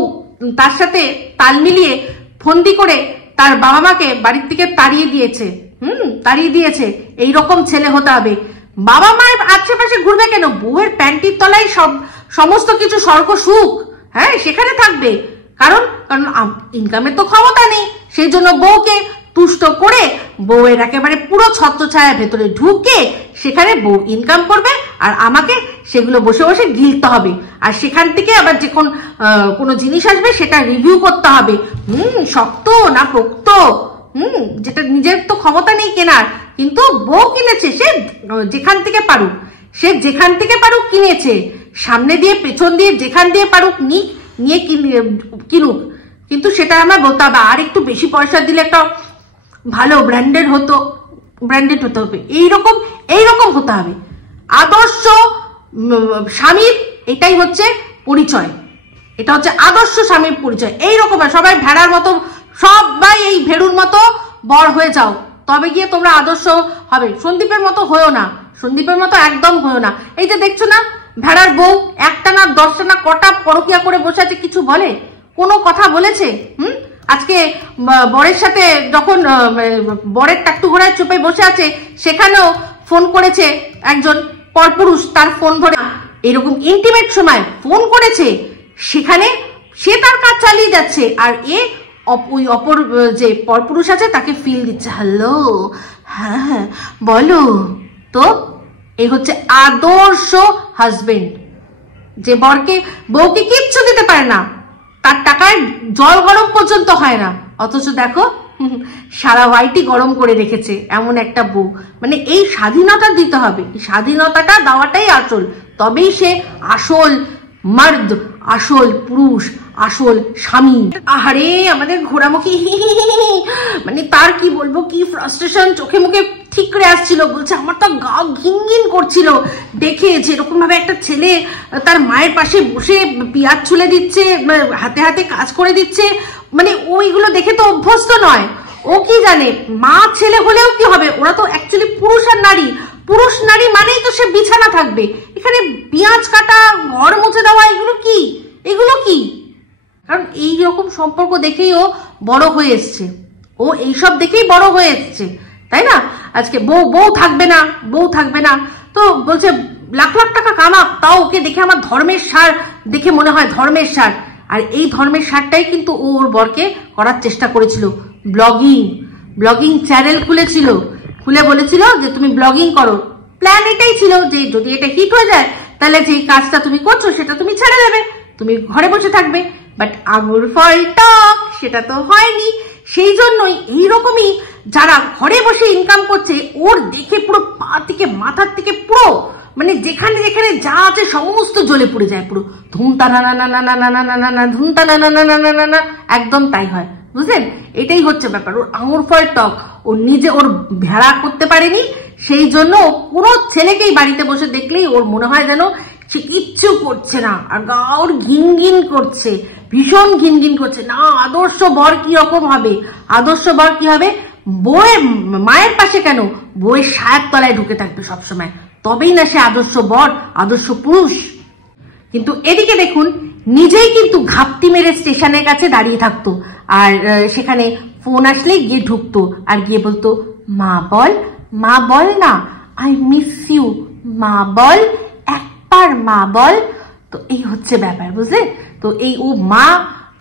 তার সাথে তাল মিলিয়ে ফন্দি করে তার বাবা মাকে বাড়ির থেকে তাড়িয়ে দিয়েছে। এইরকম ছেলে হতে হবে। বাবা মায়ের আশেপাশে ঘুরবে কেন? বউয়ের প্যান্টির তলায় সমস্ত কিছু স্বর্গ সুখ, হ্যাঁ, সেখানে থাকবে। কারণ কারণ ইনকামের তো ক্ষমতা নেই, সেই জন্য বউকে তুষ্ট করে বউয়ের একেবারে পুরো ছত্রছায়া ভেতরে ঢুকে সেখানে বউ ইনকাম করবে, আর আমাকে সেগুলো বসে বসে গিলতে হবে, আর সেখান থেকে আবার যখন কোনো জিনিস আসবে সেটা রিভিউ করতে হবে, শক্ত না পোক্ত, যেটা নিজের তো ক্ষমতা নেই কেনার, কিন্তু বউ কিনেছে, সে যেখান থেকে পারুক কিনেছে, সামনে দিয়ে পেছন দিয়ে যেখান দিয়ে পারুক নিয়ে কিনুক, কিন্তু সেটা আমার বলতে হবে আর একটু বেশি পয়সা দিলে একটা ভালো ব্র্যান্ডেড হতে হবে, এইরকম হতে হবে। আদর্শ স্বামীর এটাই হচ্ছে পরিচয়, এটা হচ্ছে আদর্শ স্বামীর পরিচয়। এইরকম সবাই ভেড়ার মতো, সবাই এই ভেড়ুর মতো বর হয়ে যাও, তবে গিয়ে তোমরা আদর্শ হবে। সন্দীপের মতো হয়েও না, সন্দীপের মতো একদম হয়েও না। এই যে দেখছো না ভেড়ার বউ, একটা না 10টা না কটা পরকিয়া করে বসে আছে, কিছু বলে? কোনো কথা বলেছে? আজকে বরের সাথে যখন বরের টাকটু ঘোড়ায় চুপে বসে আছে, সেখানেও ফোন করেছে একজন পরপুরুষ, তার ফোন ধরে এরকম ইন্টিমেট সময় ফোন করেছে, সেখানে সে তার কাজ চালিয়ে যাচ্ছে, আর ওই অপর যে পরপুরুষ আছে তাকে ফিল দিচ্ছে, হ্যালো হ্যাঁ বলো। তো এই হচ্ছে আদর্শ হাজবেন্ড, যে বউকে কিচ্ছু দিতে পারে না, তার টাকায় জল গরম পর্যন্ত হয় না, অথচ দেখো সারা বাড়িটি গরম করে রেখেছে এমন একটা বউ। মানে এই স্বাধীনতা দিতে হবে, স্বাধীনতাটা দেওয়াটাই আসল, তবেই সে আসল মর্দ, আসল পুরুষ, আসল স্বামী। আহারে আমাদের ঘোড়ামুখী মানে তার কি বলবো, কি ফ্রাস্ট্রেশন চোখে মুখে ঠিক করে আসছিল, বলছে আমার তো গা ঘিন করছিল দেখে, যেরকম ভাবে একটা ছেলে তার মায়ের পাশে বসে পেঁয়াজ ছুলে দিচ্ছে, হাতে হাতে কাজ করে দিচ্ছে, মানে ওইগুলো দেখে তো অভ্যস্ত নয়। ও কি জানে মা ছেলে হলেও কি হবে, ওরা তো অ্যাকচুয়ালি পুরুষ আর নারী, পুরুষ নারী মানেই তো সে বিছানা থাকবে, এখানে পেঁয়াজ কাটা, ঘর মুছে দেওয়া, এগুলো কি? কারণ এইরকম সম্পর্ক দেখেই ও বড় হয়ে এসছে, ও এইসব দেখেই বড় হয়ে এসছে, তাই না? আজকে বউ থাকবে না তো বলছে লাখ লাখ টাকা কামাক, তাও ওকে দেখে আমার ধর্মের সার দেখে মনে হয় ধর্মের সার। আর এই ধর্মের সারটাই কিন্তু ওর বরকে করার চেষ্টা করেছিল। ব্লগিং চ্যানেল খুলে বলেছিল যে তুমি ব্লগিং করো। প্ল্যান এটাই ছিল যে যদি এটা হিট হয়ে যায় তাহলে যে কাজটা তুমি করছো সেটা তুমি ছেড়ে দেবে, তুমি ঘরে বসে থাকবে। বাট আঙুর ফল টক, সেটা তো হয়নি। সেই জন্যই এইরকমই যারা ঘরে বসে ইনকাম করছে, ওর দেখে পুরো পা থেকে মাথার থেকে পুরো মানে যেখানে যেখানে যা আছে সমস্ত জ্বলে পড়ে যায়, পুরো ধুমতা না ধুমতা না, একদম তাই হয়, বুঝলেন? এটাই হচ্ছে ব্যাপার। ওর আঙুর ফল টক, ও নিজে ওর ভেড়া করতে পারেনি, সেই জন্য কোনো ছেলেকেই বাড়িতে বসে দেখলেই ওর মনে হয় যেন সে কিচ্ছু করছে না, আর গা ওর ঘিন করছে, ভীষণ ঘিন করছে। না, আদর্শ বর কি রকম হবে? আদর্শ বর কি হবে? বউয়ের মায়ের পাশে কেন, বউয়ের সায়ার তলায় ঢুকে থাকবে সবসময়, তবেই না সে আদর্শ বর, আদর্শ পুরুষ। কিন্তু এদিকে দেখুন, নিজেই কিন্তু ঘাপটি মেরে স্টেশনের কাছে দাঁড়িয়ে থাকতো, আর সেখানে ফোন আসলেই গিয়ে ঢুকতো, আর গিয়ে বলতো মা বল না, আই মিস ইউ, মা বল, একবার মা বল। তো এই হচ্ছে ব্যাপার, বুঝলে? তো এই ও মা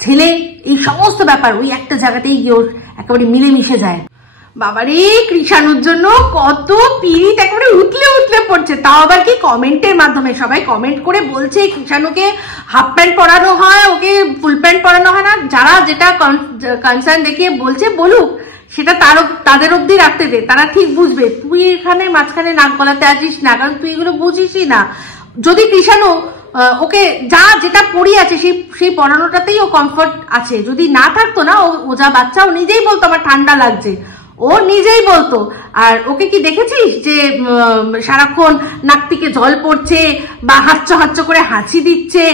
ছেলে এই সমস্ত ব্যাপার ওই একটা জায়গাতেই গিয়ে ওর একেবারে মিলেমিশে যায়। বাবারে, কৃষাণুর জন্য কত পিরিত একেবারে উতলে পড়ছে, তাও আবার কি কমেন্টের মাধ্যমে। সবাই কমেন্ট করে বলছে কৃষাণুকে হাফ প্যান্ট পরানো হয়, ওকে ফুল প্যান্ট পরানো হয় না। যারা যেটা কনসার্ন দেখিয়ে বলছে বলুক, সেটা তাদের অব্দি রাখতে দে, তারা ঠিক বুঝবে। তুই এখানে মাঝখানে নাক গলাতে আসিস না, কারণ তুই এগুলো বুঝিসই না। যদি কৃষাণু ওকে যেটা পড়ি আছে সেই পড়ানোটাতেই ও কমফর্ট আছে, যদি না থাকতো না, ও যা বাচ্চা, ও নিজেই বলতো আমার ঠান্ডা লাগছে, ও নিজেই বলতো। আর ওকে কি দেখেছিস যে সারাক্ষণ নাক থেকে জল পড়ছে, বা হাচ্চ করে হাঁচি দিচ্ছে,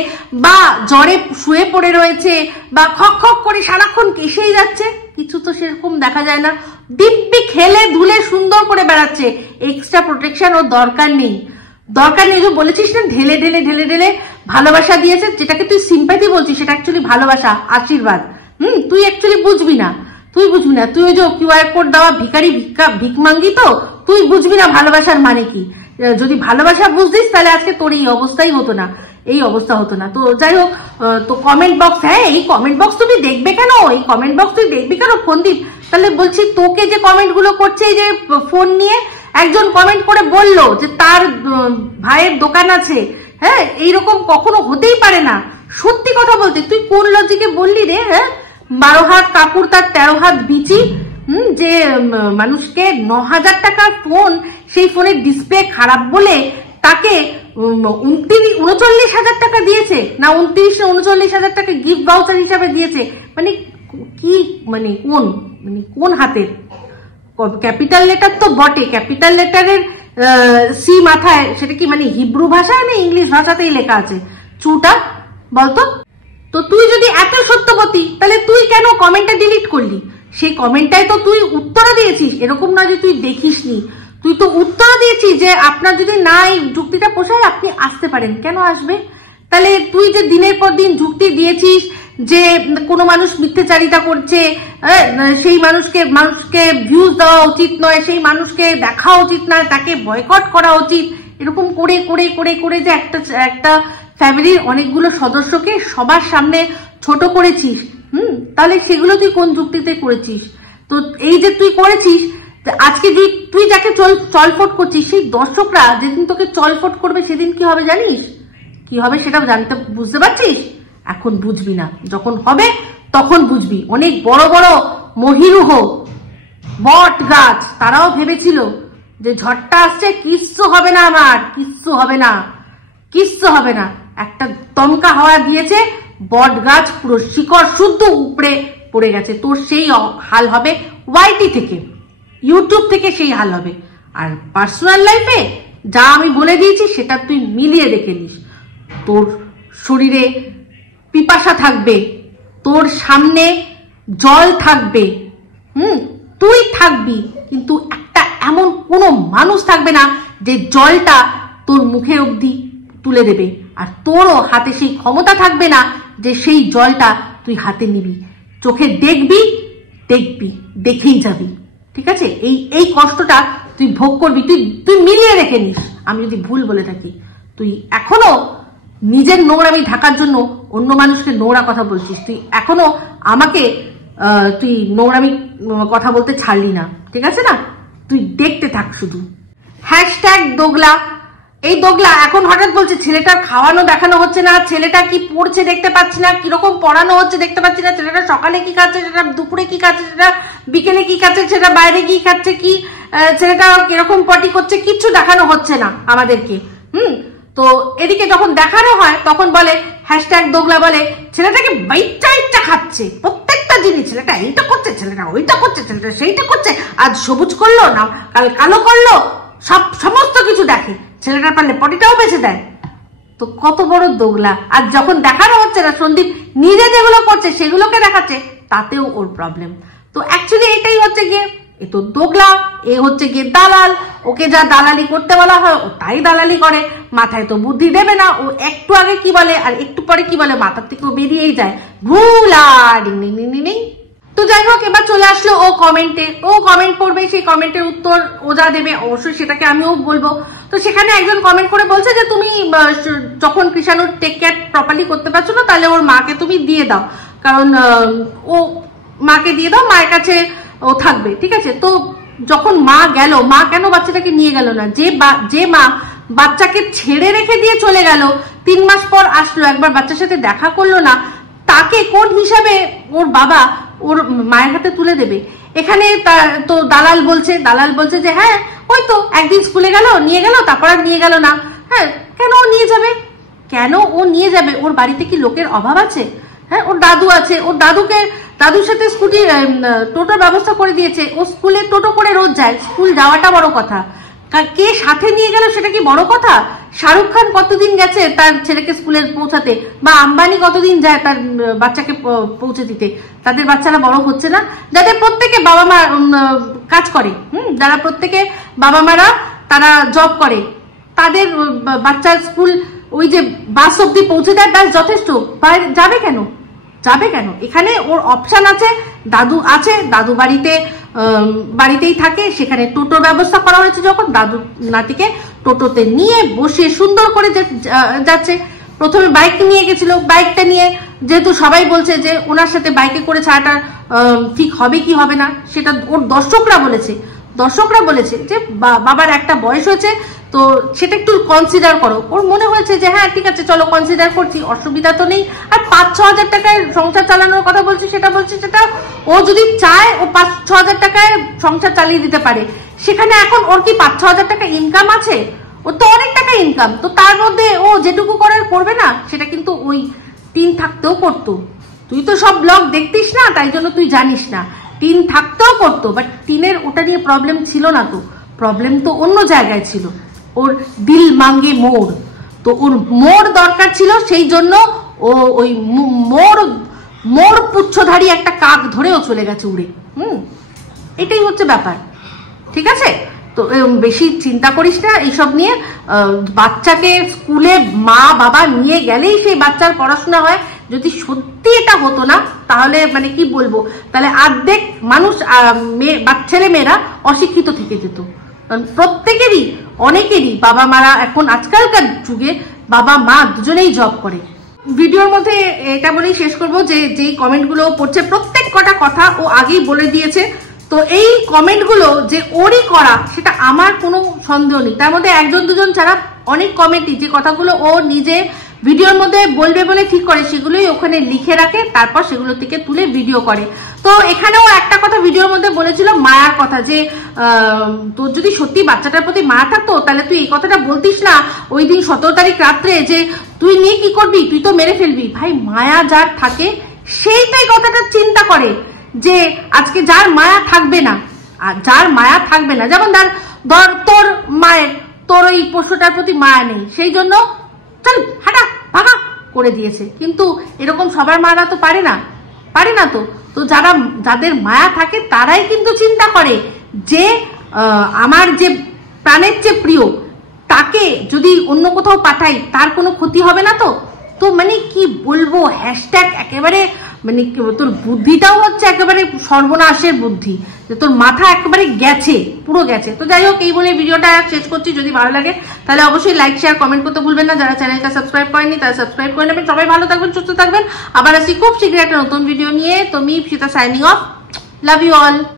বা জ্বরে শুয়ে পড়ে রয়েছে, বা খক করে সারাক্ষণ কেসেই যাচ্ছে? কিছু তো সেরকম দেখা যায় না। দিব্যি খেলে ধুলে সুন্দর করে বেড়াচ্ছে, এক্সট্রা প্রোটেকশন ওর দরকার নেই। যে বলেছিস না ঢেলে ভালোবাসা দিয়েছে, যেটাকে তুই সিম্প্যাথি বলছিস, সেটা অ্যাকচুয়ালি ভালোবাসা, আশীর্বাদ। তুই অ্যাকচুয়ালি বুঝবি না, তুই ওই যে কিউআর কোড দেওয়া ভিক মাঙ্গি, তো তুই বুঝবি না ভালোবাসার মানে কি। যদি ভালোবাসা বুঝতিস তাহলে আজকে তোর এই অবস্থাই হতো না। এই অবস্থা হতো না। তো যাই হোক, তো কমেন্ট বক্স, হ্যাঁ এই কমেন্ট বক্স তুমি দেখবে কেন, এই কমেন্ট বক্স তুই দেখবি কেন ফোনদীপ? তাহলে বলছি তোকে যে কমেন্ট গুলো করছে এই যে ফোন নিয়ে, একজন কমেন্ট করে বললো যে তার ভাইয়ের দোকান আছে, হ্যাঁ এইরকম কখনো হতেই পারে না। সত্যি কথা বলতে তুই কোন লজিকে বললি রে? হ্যাঁ 12 হাত কাপড় তার 13 হাত বিচি, যে মানুষকে 9,000 টাকার ফোন, সেই ফোনের ডিসপ্লে খারাপ বলে তাকে 39,000 টাকা দিয়েছে, না 39,000 টাকা গিফট ভাউচার হিসাবে দিয়েছে। মানে কি, মানে কোন হাতের? ক্যাপিটাল লেটার তো বটে, ক্যাপিটাল লেটারের সি মাথায়, সেটা কি মানে হিব্রু ভাষায় না ইংলিশ ভাষাতেই লেখা আছে? চুটা বলতো। তো তুই যদি এত সত্যবতী, তাহলে তুই কেন কমেন্টটা ডিলিট করলি? সেই কমেন্টটাই তো তুই উত্তর দিয়েছিস, এরকম না যে তুই দেখিসনি, তুই তো উত্তর দিয়েছিস যে আপনার যদি না এই যুক্তিটা পোষায় আপনি আসতে পারেন। কেন আসবে? তাহলে তুই যে দিনের পর দিন যুক্তি দিয়েছিস যে কোনো মানুষ মিথ্যাচারিতা করছে, সেই মানুষকে ভিউজ দেওয়া উচিত নয়, সেই মানুষকে দেখা উচিত নয়, তাকে বয়কট করা উচিত, এরকম করে করে করে করে যে একটা ফ্যামিলির অনেকগুলো সদস্যকে সবার সামনে ছোট করেছিস, তাহলে সেগুলো তুই কোন যুক্তিতে করেছিস? তো এই যে তুই করেছিস, আজকে তুই যাকে চলফট করছিস, সেই দর্শকরা যেদিন তোকে চলফট করবে সেদিন কি হবে জানিস? কি হবে সেটা বুঝতে পারছিস? এখন বুঝবি না, যখন হবে তখন বুঝবি। অনেক বড় বড় মহিরুহ বট গাছ, তারাও ভেবেছিল যে ঝড়টা আসছে, কিচ্ছু হবে না, আমার কিচ্ছু হবে না, কিচ্ছু হবে না। একটা দমকা হাওয়া দিয়েছে, বট গাছ পুরো শিকড় শুদ্ধ উপড়ে পড়ে গেছে। তোর সেই হাল হবে ওয়াইটি থেকে, ইউটিউব থেকে সেই হাল হবে। আর পার্সোনাল লাইফে যা আমি বলে দিয়েছি সেটা তুই মিলিয়ে দেখে নিস। তোর শরীরে পিপাসা থাকবে, তোর সামনে জল থাকবে, তুই থাকবি, কিন্তু একটা এমন কোনো মানুষ থাকবে না যে জলটা তোর মুখে অবধি তুলে দেবে। আর তোরও হাতে সেই ক্ষমতা থাকবে না যে সেই জলটা তুই হাতে নিবি। চোখে দেখবি, দেখেই যাবি। ঠিক আছে? এই কষ্টটা তুই ভোগ করবি। তুই মিলিয়ে রেখে নিস। আমি যদি ভুল বলে থাকি, তুই এখনো নিজের নোংরামি ঢাকার জন্য অন্য মানুষকে নোংরা কথা বলছিস। তুই এখনো আমাকে তুই নোংরামি কথা বলতে ছাড়লি না, ঠিক আছে না? তুই দেখতে থাক শুধু। হ্যাশট্যাগ দোগলা। এই দোগলা এখন হঠাৎ বলছে ছেলেটার খাওয়ানো দেখানো হচ্ছে না, ছেলেটা কি পড়ছে দেখতে পাচ্ছি না, কিরকম পড়ানো হচ্ছে দেখতে পাচ্ছি না, ছেলেটা সকালে কি খাচ্ছে, সেটা দুপুরে কি খাচ্ছে, সেটা বিকেলে কি খাচ্ছে, সেটা বাইরে কি খাচ্ছে, কি ছেলেটা কিরকম পটি করছে, কিচ্ছু দেখানো হচ্ছে না আমাদেরকে। তো এদিকে যখন দেখানো হয় তখন বলে হ্যাশট্যাগ দোগলা বলে ছেলেটাকে বাইটা খাচ্ছে প্রত্যেকটা জিনিস, ছেলেটা এইটা করছে, ছেলেটা ওইটা করছে, ছেলেটা সেইটা করছে, আজ সবুজ করলো না কাল কালো করলো, সমস্ত কিছু দেখে, ছেলেটার পারলে পটিটাও বেছে দেয়। তো কত বড় দোগলা। আর যখন দেখানো হচ্ছে না, সন্দীপ নিজে যেগুলো করছে সেগুলোকে দেখাচ্ছে, তাতেও ওর প্রবলেম। তো অ্যাকচুয়ালি এটাই হচ্ছে গিয়ে, এ তো দোগলা, এ হচ্ছে গিয়ে দালাল। ওকে যা দালালি করতে বলা হয় ও তাই দালালি করে। মাথায় তো বুদ্ধি দেবে না, ও একটু আগে কি বলে আর একটু পরে কি বলে, মাথার থেকে ও বেরিয়েই যায়, ভুলা ডিং ডিং ডিং ডিং। তো যাই হোক, এবার চলে আসলো ও কমেন্টে। ও কমেন্ট করবে, সেই কমেন্টের উত্তর ও যা দেবে অবশ্যই সেটাকে আমিও বলবো। তো সেখানে একজন কমেন্ট করে বলছে যে তুমি যখন কৃষাণুর টেক কেয়ার প্রপারলি করতে পারছো না, তাহলে ওর মাকে তুমি দিয়ে দাও, কারণ ও মাকে দিয়ে দাও, মায়ের কাছে ও থাকবে। ঠিক আছে? তো যখন মা গেল, মা কেন বাচ্চাটাকে নিয়ে গেল না? যে মা বাচ্চাকে ছেড়ে রেখে দিয়ে চলে গেল, 3 মাস পর আসলো, একবার বাচ্চার সাথে দেখা করলো না, তাকে কোন হিসাবে ওর বাবা ওর মায়ের হাতে তুলে দেবে? এখানে তো দালাল বলছে যে হ্যাঁ ওই তো একদিন স্কুলে গেল, নিয়ে গেল, তারপর আর নিয়ে গেল না। হ্যাঁ, কেন ও নিয়ে যাবে? কেন ও নিয়ে যাবে? ওর বাড়িতে কি লোকের অভাব আছে? হ্যাঁ, ওর দাদু আছে, ওর দাদুর সাথে টোটোর ব্যবস্থা করে দিয়েছে, ও স্কুলে টোটো করে রোজ যায়, স্কুল যাওয়াটা বড় কথা, কে সাথে নিয়ে গেল সেটা কি বড় কথা? শাহরুখ খান কতদিন গেছে তার ছেলেকে স্কুলে পৌঁছাতে, বা আম্বানি কতদিন যায় তার বাচ্চাকে পৌঁছে দিতে? তাদের বাচ্চারা বড় হচ্ছে না? যাদের প্রত্যেকে বাবা মা কাজ করে, যারা প্রত্যেকে বাবা মারা তারা জব করে, তাদের বাচ্চার স্কুল ওই যে বাস অব্দি পৌঁছে দেয়, ব্যাস যথেষ্ট। যাবে কেন? এখানে ওর অপশন আছে, দাদু আছে, দাদু বাড়িতেই থাকে, সেখানে টোটোর ব্যবস্থা করা হয়েছে, যখন দাদু নাতিকে টোটোতে নিয়ে বসিয়ে সুন্দর করে যাচ্ছে। প্রথমে বাইক নিয়ে গেছিল, বাইকটা নিয়ে যেহেতু সবাই বলছে যে ওনার সাথে বাইকে করে ছাড়াটা ঠিক হবে কি হবে না, সেটা ওর দর্শকরা বলেছে যে বাবার একটা বয়স হয়েছে, তো সেটা একটু কনসিডার করো। ওর মনে হয়েছে যে হ্যাঁ ঠিক আছে চলো কনসিডার করছি, অসুবিধা তো নেই। আর 5-6 হাজার টাকায় সংসার চালানোর কথা বলছি, সেটা ও যদি চায় ও 5-6 হাজার টাকায় সংসার চালিয়ে দিতে পারে। সেখানে এখন ওর কি 5-6 হাজার টাকা ইনকাম আছে? ওর তো অনেক টাকা ইনকাম, তো তার মধ্যে ও যেটুকু করার করবে না, সেটা কিন্তু ওই টিন থাকতেও করতো। তুই তো সব ব্লগ দেখতিস না, তাই জন্য তুই জানিস না। টিন থাকতেও করতো, বাট টিনের ওটা নিয়ে প্রবলেম ছিল না, তো প্রবলেম তো অন্য জায়গায় ছিল। ওর দিল মাঙ্গে মোড়, তো ওর মোড় দরকার ছিল, সেই জন্য ও ওই মোড় পুচ্ছধারী একটা কাক ধরেও চলে গেছে উড়ে। এটাই হচ্ছে ব্যাপার, ঠিক আছে? তো বেশি চিন্তা করিস না এইসব নিয়ে। বাচ্চাকে স্কুলে মা বাবা নিয়ে গেলেই সেই বাচ্চার পড়াশোনা হয়। যদি সত্যি এটা হতো না, তাহলে মানে কি বলবো, তাহলে অর্ধেক মানুষ ছেলে মেয়েরা অশিক্ষিত থেকে যেত। প্রত্যেকেরই, অনেকেরই বাবা মারা এখন আজকালকার যুগে বাবা মা দুজনেই জব করে। ভিডিওর মধ্যে এটা বলেই শেষ করবো যে যেই কমেন্টগুলো পড়ছে প্রত্যেক কটা কথা ও আগেই বলে দিয়েছে। তো এই কমেন্টগুলো যে ওরই করা, সেটা আমার কোনো সন্দেহ নেই। তার মধ্যে 1-2 ছাড়া অনেক কমেন্টই যে কথাগুলো ও নিজে ভিডিওর মধ্যে বলবে বলে ঠিক করে, সেগুলোই ওখানে লিখে রাখে, তারপর সেগুলো থেকে তুলে ভিডিও করে। তো এখানেও একটা কথা ভিডিওর মধ্যে বলেছিল মায়ার কথা, যে তোর যদি সত্যি বাচ্চাটার প্রতি মায়া থাকতো, তাহলে তুই এই কথাটা বলতিস না ওই দিন 17 তারিখ রাত্রে, যে তুই নিয়ে কি করবি, তুই তো মেরে ফেলবি। ভাই, মায়া যার থাকে সেইটাই কথাটা চিন্তা করে, যে আজকে যার মায়া থাকবে না, আর যার মায়া থাকবে না, যেমন ধর তোর মায়ের তোর ওই পশুটার প্রতি মায়া নেই, সেই জন্য চল হাঁটা ভাগা করে দিয়েছে। কিন্তু এরকম সবার মারা তো পারে না। তো যাদের মায়া থাকে তারাই কিন্তু চিন্তা করে যে আমার যে প্রাণের চেয়ে প্রিয়, তাকে যদি অন্য কোথাও পাঠাই তার কোনো ক্ষতি হবে না। তো মানে কি বলবো, হ্যাশট্যাগ একেবারে মানে তোর বুদ্ধিটাও হচ্ছে একেবারে সর্বনাশের বুদ্ধি, যে তোর মাথা একেবারে গেছে, পুরো গেছে। তো যাই হোক, এই বলে ভিডিওটা শেষ করছি। যদি ভালো লাগে তাহলে অবশ্যই লাইক শেয়ার কমেন্ট করতে ভুলবেন না। যারা চ্যানেলটা সাবস্ক্রাইব করেনি তারা সাবস্ক্রাইব করে নেবেন। সবাই ভালো থাকবেন, সুস্থ থাকবেন। আবার আসি খুব শীঘ্রই একটা নতুন ভিডিও নিয়ে। তো me Ipsita signing off. Love you all.